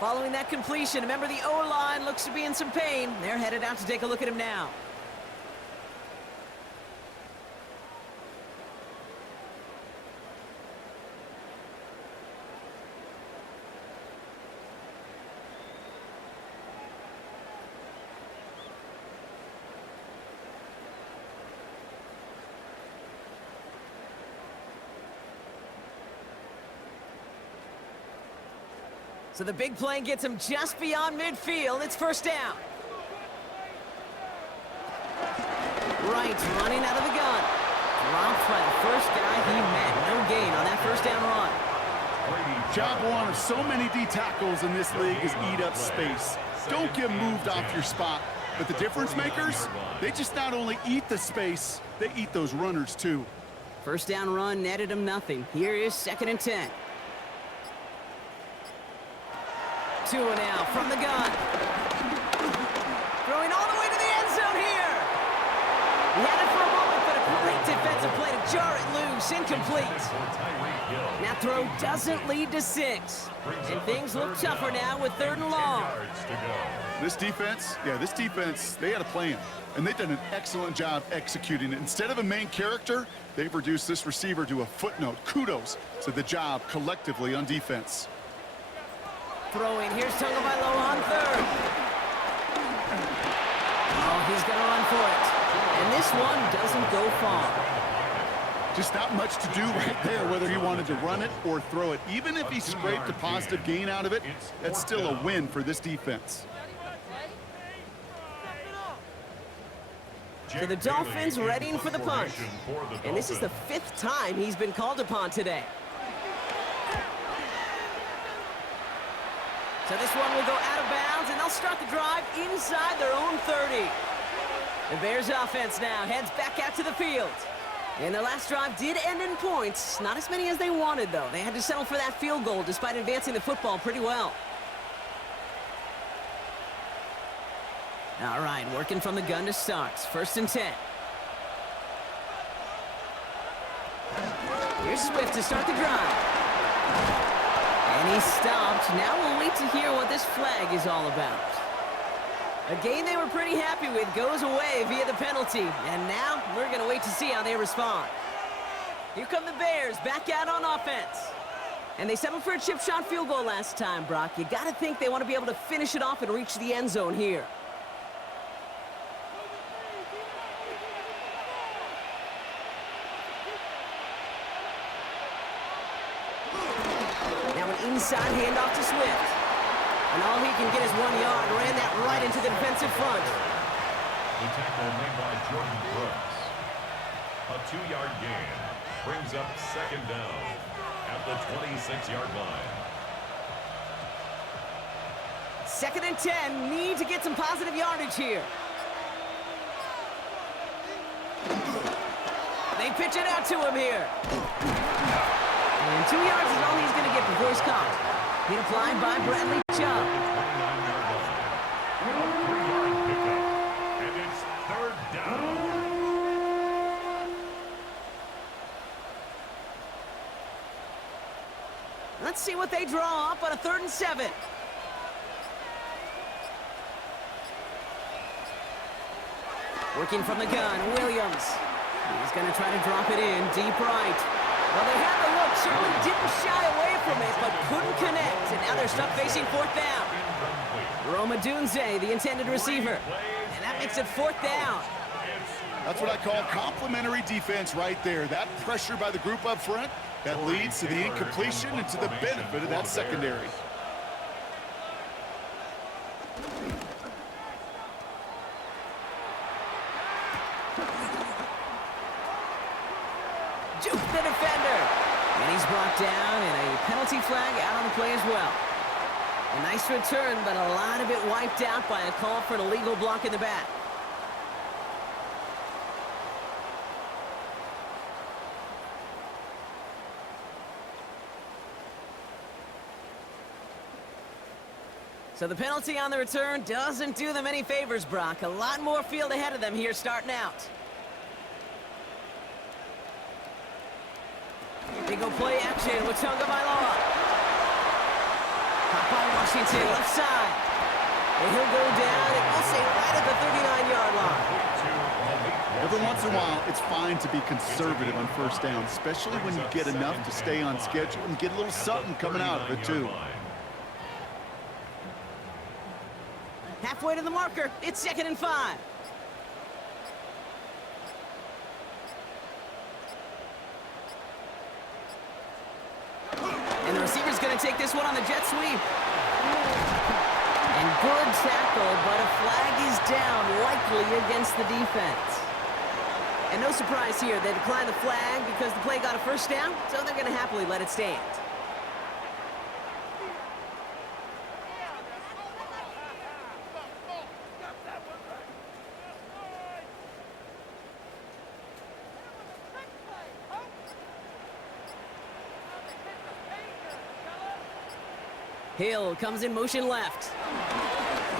Following that completion, remember the O-line looks to be in some pain. They're headed out to take a look at him now. So the big play gets him just beyond midfield. It's first down. Right, running out of the gun. Dropped by the first guy he met. No gain on that first down run. Job one of so many D tackles in this league is eat up space. Don't get moved off your spot. But the difference makers, they just not only eat the space, they eat those runners too. First down run netted him nothing. Here is 2nd and 10. 2 and out from the gun. Throwing all the way to the end zone here. He had it for a moment, but a great defensive play to jar it loose. Incomplete. That throw doesn't lead to 6. And things look tougher now with 3rd and long. This defense, they had a plan. And they've done an excellent job executing it. Instead of a main character, they've reduced this receiver to a footnote. Kudos to the job collectively on defense. Throwing, here's Tagovailoa on 3rd. Oh, he's going to run for it. And this one doesn't go far. Just not much to do right there, whether he wanted to run it or throw it. Even if he scraped a positive gain out of it, that's still a win for this defense. So the Dolphins readying for the punt. And this is the 5th time he's been called upon today. So this one will go out of bounds, and they'll start the drive inside their own 30. The Bears offense now heads back out to the field. And their last drive did end in points. Not as many as they wanted, though. They had to settle for that field goal despite advancing the football pretty well. All right, working from the gun to start. 1st and 10. Here's Swift to start the drive. And he stopped. Now we'll wait to hear what this flag is all about. A game they were pretty happy with goes away via the penalty. And now we're going to wait to see how they respond. Here come the Bears back out on offense. And they settled for a chip shot field goal last time, Brock. You got to think they want to be able to finish it off and reach the end zone here. Inside handoff to Swift. And all he can get is 1 yard. Ran that right into the defensive front. The tackle made by Jordan Brooks. A 2-yard gain brings up 2nd down at the 26-yard line. 2nd and 10. Need to get some positive yardage here. They pitch it out to him here. And 2 yards is all he's going to get before he's caught. Hit applied by Bradley Chubb. And it's 3rd down. Let's see what they draw up on a 3rd and 7. Working from the gun, Williams. He's going to try to drop it in deep right. Well, they had the look, certainly didn't shy away from it, but couldn't connect. And now they're stuck facing fourth down. Roma Dunze, the intended receiver. And that makes it fourth down. That's what I call complimentary defense right there. That pressure by the group up front, that leads to the incompletion and to the benefit of that secondary. Juke the defender. And he's brought down, and a penalty flag out on the play as well. A nice return, but a lot of it wiped out by a call for an illegal block in the back. So the penalty on the return doesn't do them any favors, Brock. A lot more field ahead of them here starting out. They go play action with Tagovailoa. Caught by Washington, left side. And he'll go down, and we'll say right at the 39-yard line. Every once in a while, it's fine to be conservative on first down, especially when you get enough to stay on schedule and get a little something coming out of it, too. Halfway to the marker, it's 2nd and 5. And the receiver's going to take this one on the jet sweep. And good tackle, but a flag is down, likely against the defense. And no surprise here, they declined the flag because the play got a first down, so they're going to happily let it stand. Hill comes in motion left.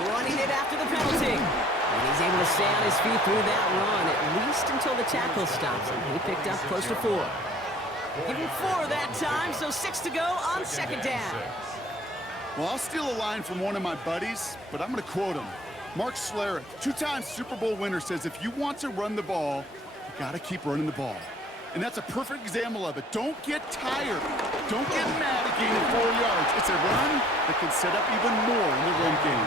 Running it after the penalty. And he's able to stay on his feet through that run, at least until the tackle stops him. He picked up close to 4. Give him 4 that time, so 6 to go on 2nd down. Well, I'll steal a line from one of my buddies, but I'm going to quote him. Mark Schlereth, 2-time Super Bowl winner, says if you want to run the ball, you got to keep running the ball. And that's a perfect example of it. Don't get tired. Don't get mad at gaining 4 yards. It's a run that can set up even more in the run game.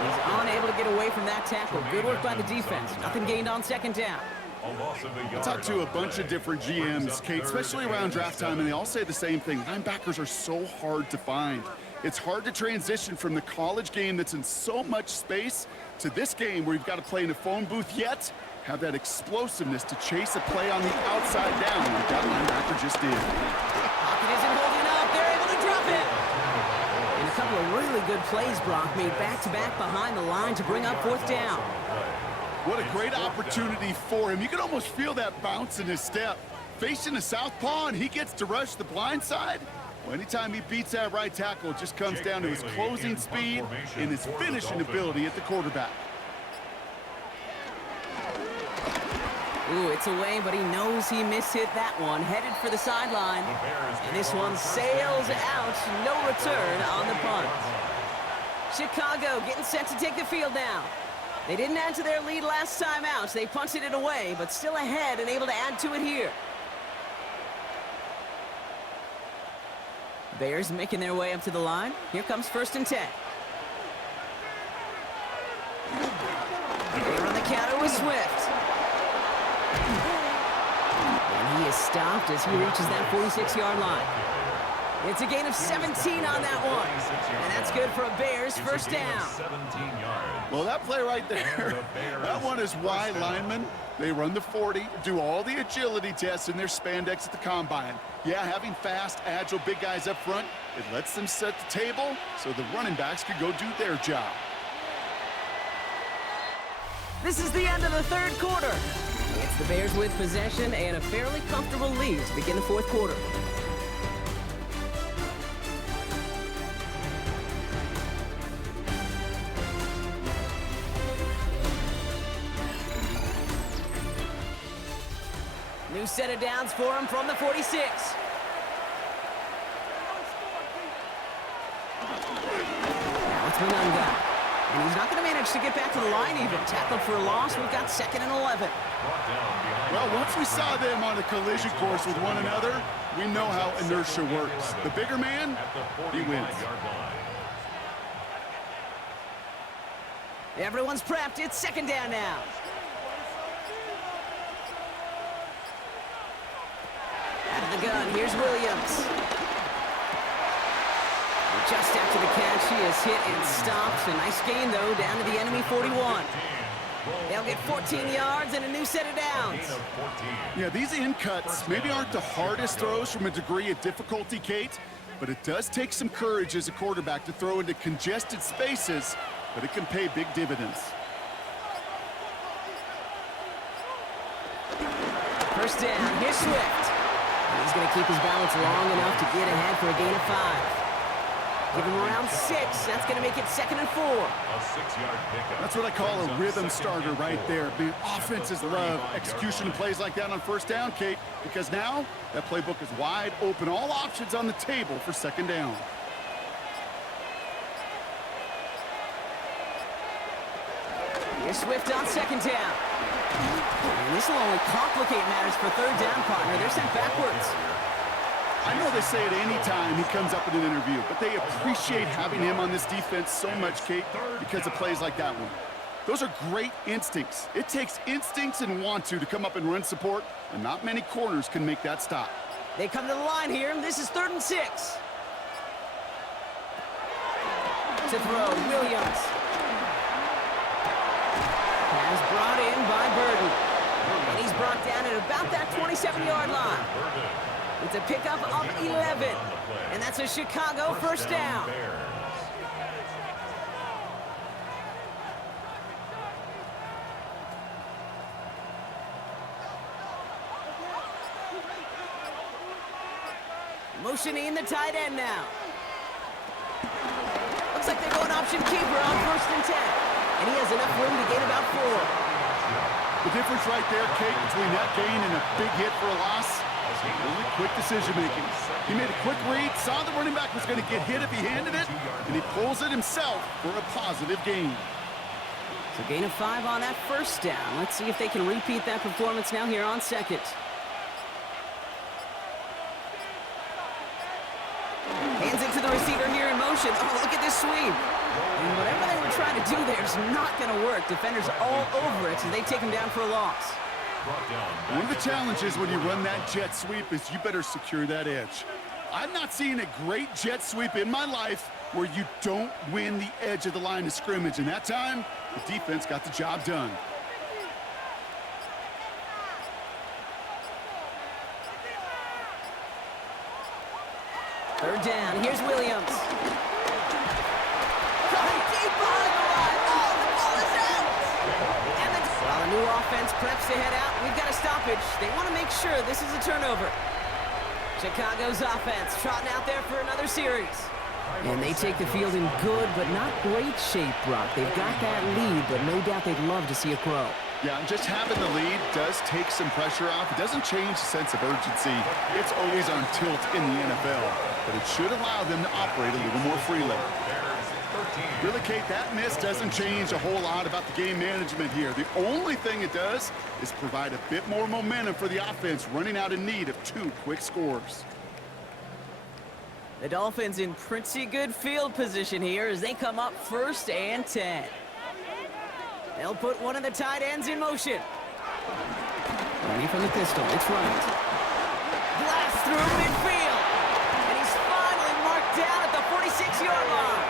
He's unable to get away from that tackle. Good work by the defense. Nothing gained on 2nd down. I talked to a bunch of different GMs, Kate, especially around draft time, and they all say the same thing. Linebackers are so hard to find. It's hard to transition from the college game that's in so much space to this game where you've got to play in a phone booth, yet have that explosiveness to chase a play on the outside down like that linebacker just did. Pocket isn't holding up. They're able to drop it. And a couple of really good plays, Brock, made back-to-back behind the line to bring up 4th down. What a great opportunity for him. You can almost feel that bounce in his step. Facing a southpaw, and he gets to rush the blind side. Well, anytime he beats that right tackle, it just comes down to his closing speed and his finishing ability at the quarterback. Ooh, it's away, but he knows he mishit that one. Headed for the sideline. And this one sails out. No return on the punt. Chicago getting set to take the field now. They didn't add to their lead last time out. They punted it away, but still ahead and able to add to it here. Bears making their way up to the line. Here comes 1st and 10. They run the counter with Swift. And he is stopped as he reaches that 46-yard line. It's a gain of 17 on that one. And that's good for a Bears 1st down. Well, that play right there, that one is why linemen, they run the 40, do all the agility tests in their spandex at the combine. Yeah, having fast, agile, big guys up front, it lets them set the table so the running backs can go do their job. This is the end of the 3rd quarter. It's the Bears with possession and a fairly comfortable lead to begin the 4th quarter. New set of downs for him from the 46. Now it's Manunga. And he's not going to manage to get back to the line even. Tackled for a loss. We've got 2nd and 11. Well, once we saw them on a collision course with one another, we know how inertia works. The bigger man, he wins. Everyone's prepped. It's 2nd down now. Out of the gun, here's Williams. Just after the catch, he is hit and stopped. A nice gain, though, down to the enemy 41. They'll get 14 yards and a new set of downs. Yeah, these in cuts maybe aren't the hardest throws from a degree of difficulty, Kate, but it does take some courage as a quarterback to throw into congested spaces, but it can pay big dividends. First down, here's Swift. He's going to keep his balance long enough to get ahead for a gain of 5. Give him around 6. That's going to make it 2nd and 4. A 6-yard pickup. That's what I call a rhythm starter right there. The offenses love execution of plays like that on first down, Kate, because now that playbook is wide open. All options on the table for 2nd down. Here's Swift on 2nd down. And this will only complicate matters for 3rd down, partner. They're sent backwards. I know they say it any time he comes up in an interview, but they appreciate having him on this defense so much, Kate, because of plays like that one. Those are great instincts. It takes instincts and want to come up and run support, and not many corners can make that stop. They come to the line here. This is 3rd and 6. To throw, Williams. Pass brought in by Burden. And he's brought down at about that 27-yard line. It's a pickup of 11. And that's a Chicago first down. Motioning the tight end now. Looks like they're going option keeper on 1st and 10. And he has enough room to gain about 4. The difference right there, Kate, between that gain and a big hit for a loss, really quick decision-making. He made a quick read, saw the running back was going to get hit if he handed it, and he pulls it himself for a positive gain. So gain of 5 on that first down. Let's see if they can repeat that performance now here on 2nd. Hands it to the receiver here in motion. Oh, look at this sweep. And whatever they were trying to do there is not going to work. Defenders all over it as they take him down for a loss. One of the challenges when you run that jet sweep is you better secure that edge. I've not seen a great jet sweep in my life where you don't win the edge of the line of scrimmage. And that time, the defense got the job done. Third down, here's Williams. Coming deep behind the line. Oh, the ball is out. And while the new offense preps to head out, we've got a stoppage. They want to make sure this is a turnover. Chicago's offense trotting out there for another series. And they take the field in good but not great shape, Brock. They've got that lead, but no doubt they'd love to see it grow. Yeah, and just having the lead does take some pressure off. It doesn't change the sense of urgency. It's always on tilt in the NFL, but it should allow them to operate a little more freely. Really, Kate, that miss doesn't change a whole lot about the game management here. The only thing it does is provide a bit more momentum for the offense running out in need of 2 quick scores. The Dolphins in pretty good field position here as they come up 1st and 10. They'll put one of the tight ends in motion. Ready from the pistol, it's right. Blast through midfield. And he's finally marked down at the 46-yard line.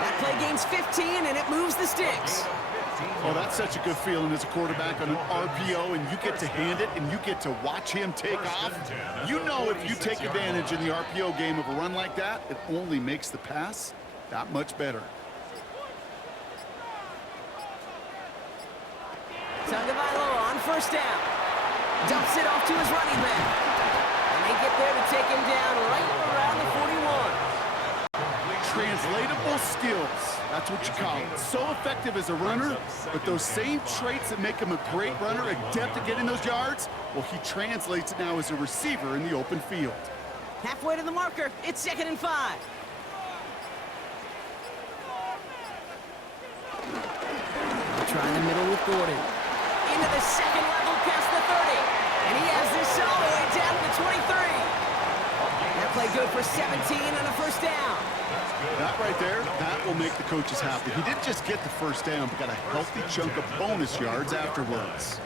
That play gains 15 and it moves the sticks. Oh, that's such a good feeling as a quarterback on an RPO, and you get to hand it and you get to watch him take off. You know if you take advantage in the RPO game of a run like that, it only makes the pass that much better. Tagovailoa on 1st down. Dumps it off to his running back. And they get there to take him down right around the 41. Translatable skills. That's what you call it. So effective as a runner, but those same traits that make him a great runner, adept at getting those yards, well, he translates it now as a receiver in the open field. Halfway to the marker. It's 2nd and 5. Down in the middle with Gordon. Into the second level past the 30. And he has this all the way down to the 23. That play good for 17 and a first down. That right there, that will make the coaches happy. He didn't just get the first down, but got a healthy chunk of bonus yards afterwards.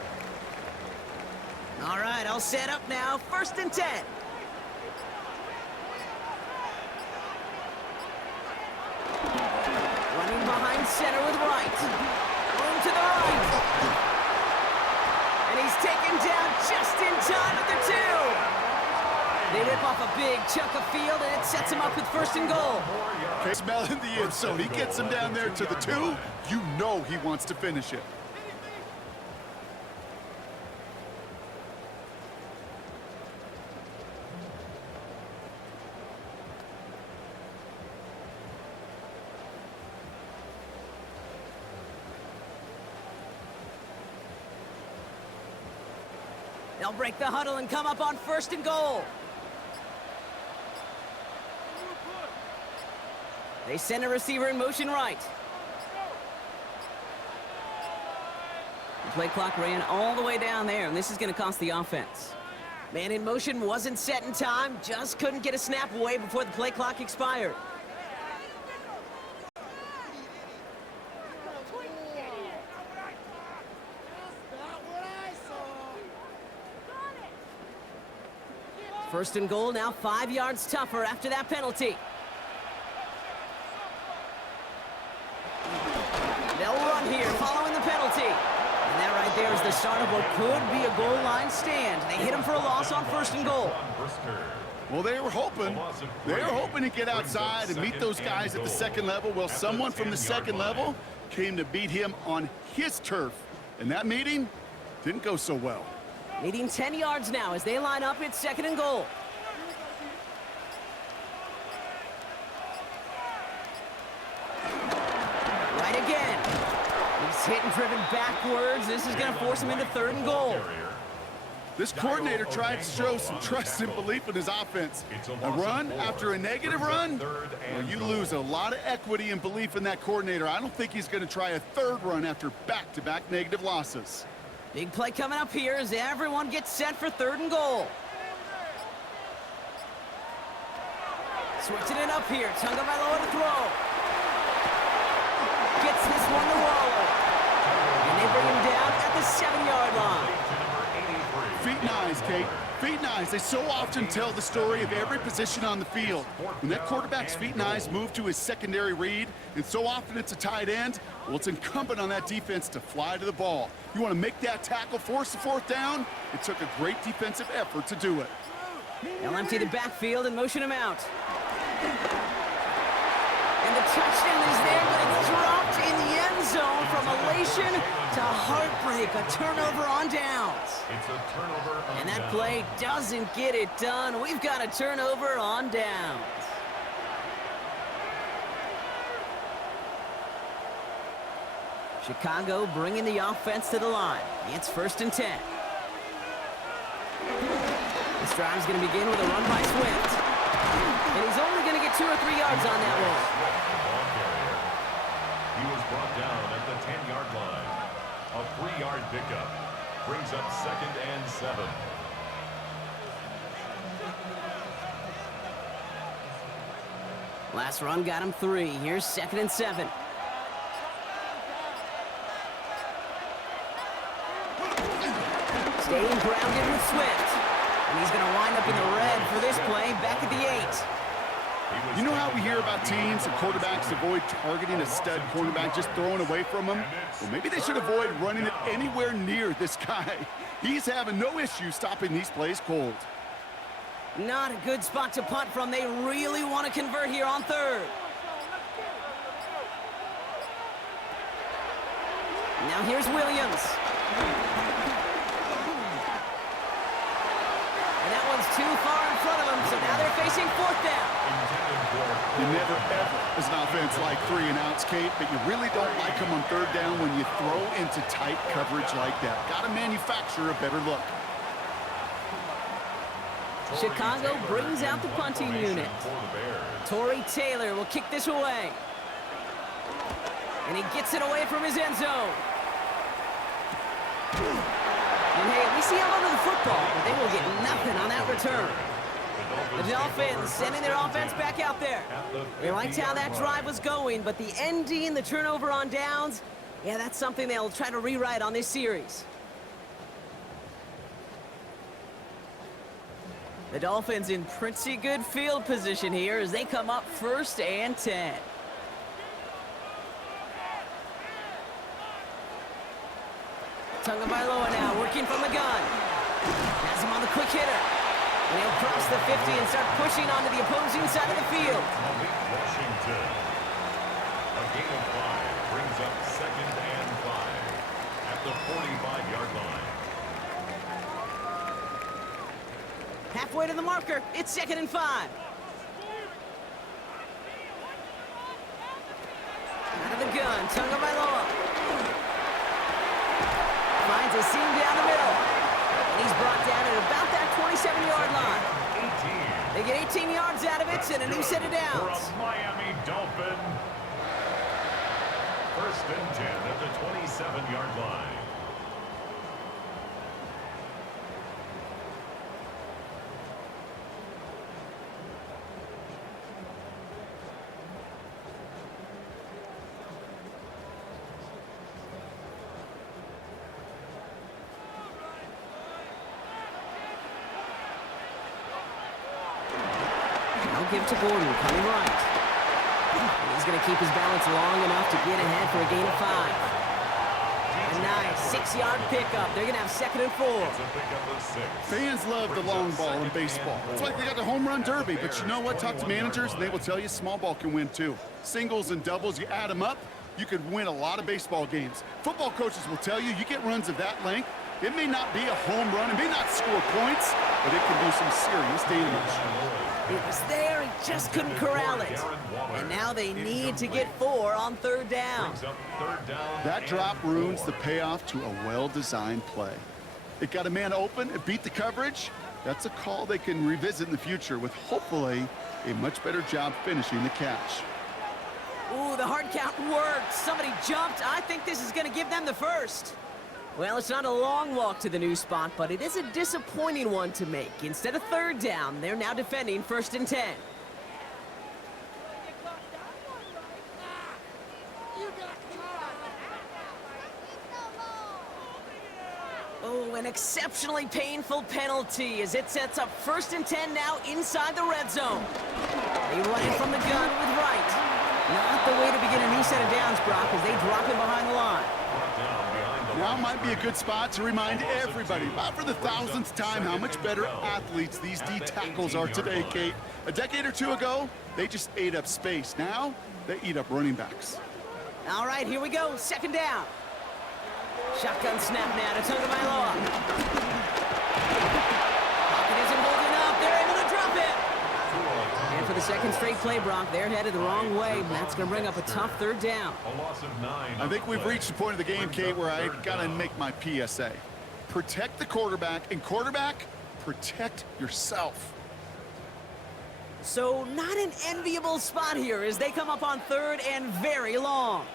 All right, I'll set up now. 1st and 10. Running behind center with Wright. Room to the right. And he's taken down just in time at the 2. They rip off a big chunk of field, and it sets him up with 1st and goal. Okay, smelling the end zone. He gets him down there to the 2. You know he wants to finish it. They'll break the huddle and come up on 1st and goal. They send a receiver in motion right. The play clock ran all the way down there, and this is going to cost the offense. Man in motion wasn't set in time, just couldn't get a snap away before the play clock expired. First and goal, now 5 yards tougher after that penalty. They'll run here following the penalty. And that right there is the start of what could be a goal line stand. They hit him for a loss on 1st and goal. Well, they were hoping to get outside and meet those guys at the 2nd level. Well, someone from the 2nd level came to beat him on his turf. And that meeting didn't go so well. Needing 10 yards now as they line up at 2nd and goal. Right again. He's hit and driven backwards. This is going to force him into 3rd and goal. This coordinator tried to show some trust and belief in his offense. A run after a negative run, well, you lose a lot of equity and belief in that coordinator. I don't think he's going to try a 3rd run after back-to-back negative losses. Big play coming up here as everyone gets set for 3rd and goal. Switching it up here. Tagovailoa to throw. Gets this one to Waller. And they bring him down at the 7-yard line. Feet nice, Kate. Feet nice. They so often tell the story of every position on the field. When that quarterback's feet nice move to his secondary read, and so often it's a tight end, well, it's incumbent on that defense to fly to the ball. You want to make that tackle, force the 4th down? It took a great defensive effort to do it. They'll empty the backfield and motion him out. And the touchdown is there, but it dropped in the end zone from elation to heartbreak. A turnover on downs. It's a turnover on And that downs. play doesn't get it done. We've got a turnover on downs. Chicago bringing the offense to the line. It's 1st and 10. This drive's going to begin with a run by Swift. And he's only going to get 2 or 3 yards on that one. He was brought down at the 10-yard line. A 3-yard pickup brings up 2nd and 7. Last run got him 3. Here's 2nd and 7. Staying grounded with Swift. And he's going to wind up in the red for this play back at the 8. You know how we hear about teams and quarterbacks avoid targeting a stud cornerback, just throwing away from him? Well, maybe they should avoid running it anywhere near this guy. He's having no issue stopping these plays cold. Not a good spot to punt from. They really want to convert here on 3rd. Now here's Williams. And that one's too far in front of him, so now they're facing 4th down. You never, ever, as an offense, like 3 and outs, Kate, but you really don't like them on 3rd down when you throw into tight coverage like that. Got to manufacture a better look. Chicago brings out the punting unit. Torrey Taylor will kick this away. And he gets it away from his end zone. see him over the football, but they will get nothing on that return. The Dolphins sending their offense back out there. They liked how that drive was going, but the ending, the turnover on downs, yeah, that's something they'll try to rewrite on this series. The Dolphins in pretty good field position here as they come up 1st and 10. Tagovailoa now working from the gun. Has him on the quick hitter. And he'll cross the 50 and start pushing onto the opposing side of the field. Washington. A gain of 5 brings up 2nd and 5 at the 45-yard line. Halfway to the marker, it's 2nd and 5. Out of the gun, Tagovailoa. Finds a seam down the middle. And he's brought down at about that 27-yard line. 18. They get 18 yards out of it and a new set of downs. For a Miami Dolphin. 1st and 10 at the 27-yard line. Give to Gordon, coming right. And he's going to keep his balance long enough to get ahead for a gain of 5. A nice 6-yard pickup. They're going to have 2nd and 4. Fans love the long ball in baseball. It's like they got the home run derby, but you know what? Talk to managers, and they will tell you small ball can win too. Singles and doubles, you add them up, you could win a lot of baseball games. Football coaches will tell you, you get runs of that length, it may not be a home run, it may not score points, but it can do some serious damage. It was there, he just couldn't corral it. And now they need to get 4 on 3rd down. That drop ruins the payoff to a well-designed play. It got a man open, it beat the coverage. That's a call they can revisit in the future with hopefully a much better job finishing the catch. Ooh, the hard count worked. Somebody jumped. I think this is going to give them the first. Well, it's not a long walk to the new spot, but it is a disappointing one to make. Instead of 3rd down, they're now defending 1st and 10. Oh, an exceptionally painful penalty as it sets up 1st and 10 now inside the red zone. They run it from the gun with right. Not the way to begin a new set of downs, Brock, as they drop him behind the line. Now might be a good spot to remind everybody, about for the 1000th time, how much better athletes these D tackles are today, Kate. A decade or two ago, they just ate up space. Now, they eat up running backs. All right, here we go. 2nd down. Shotgun snap now to Tagovailoa. Pocket isn't holding up. They're able to drop it. And for the 2nd straight play, Brock, they're headed the wrong way. That's going to bring up a tough 3rd down. A loss of 9. I think we've reached the point of the game, Kate, where I got to make my PSA. Protect the quarterback, and quarterback, protect yourself. So not an enviable spot here as they come up on 3rd and very long.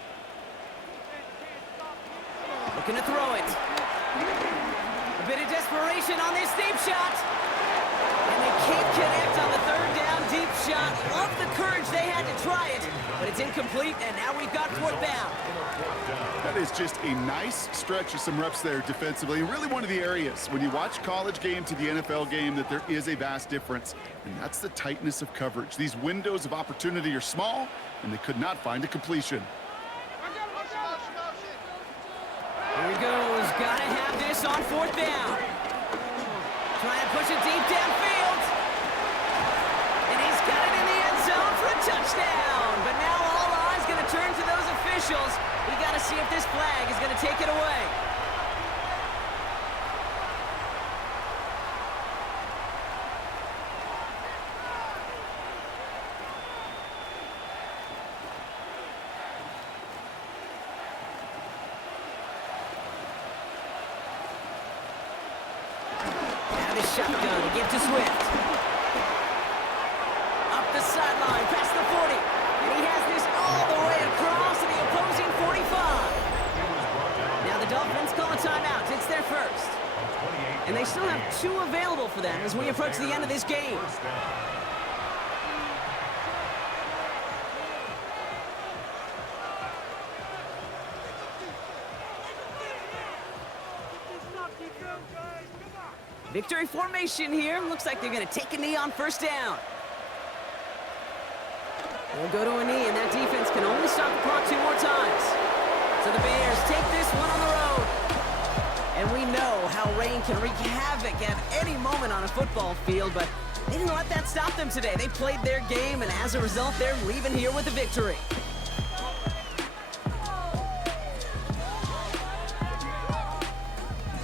Looking to throw it. A bit of desperation on this deep shot. And they can't connect on the 3rd down deep shot. Love the courage they had to try it, but it's incomplete, and now we've got 4th down. That is just a nice stretch of some reps there defensively. And really one of the areas, when you watch college game to the NFL game, that there is a vast difference. And that's the tightness of coverage. These windows of opportunity are small, and they could not find a completion. Here he goes. Gotta have this on 4th down. Trying to push it deep downfield. And he's got it in the end zone for a touchdown. But now all eyes going to turn to those officials. We got to see if this flag is going to take it away. Shotgun to give to Swift. Up the sideline, past the 40. And he has this all the way across to the opposing 45. Now the Dolphins call a timeout. It's their first. And they still have 2 available for them as we approach the end of this game. First down. Victory formation here. Looks like they're going to take a knee on first down. We'll go to a knee, and that defense can only stop the clock 2 more times. So the Bears take this one on the road. And we know how rain can wreak havoc at any moment on a football field, but they didn't let that stop them today. They played their game, and as a result, they're leaving here with a victory.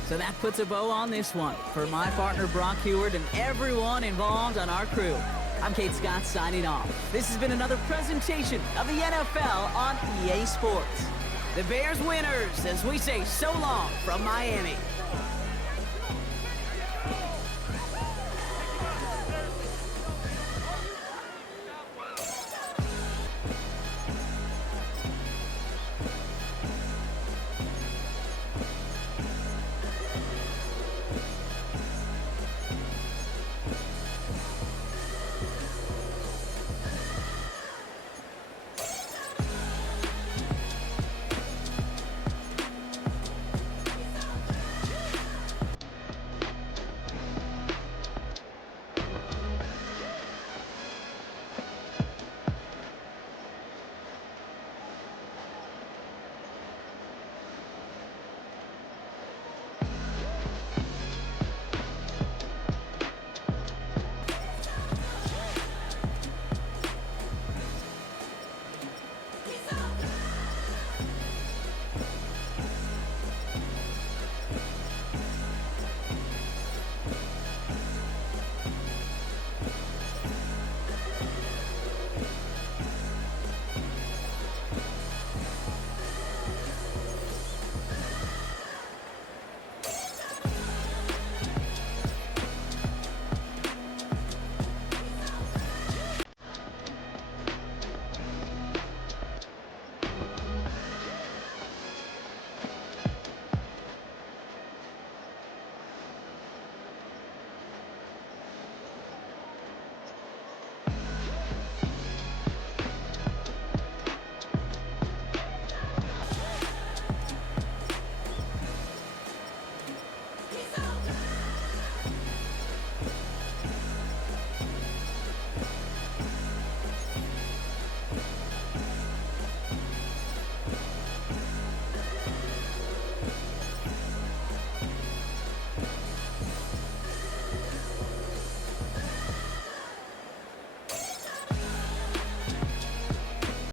So that puts a bow on this one. For my partner Brock Heward and everyone involved on our crew, I'm Kate Scott signing off. This has been another presentation of the NFL on EA Sports. The Bears winners as we say so long from Miami.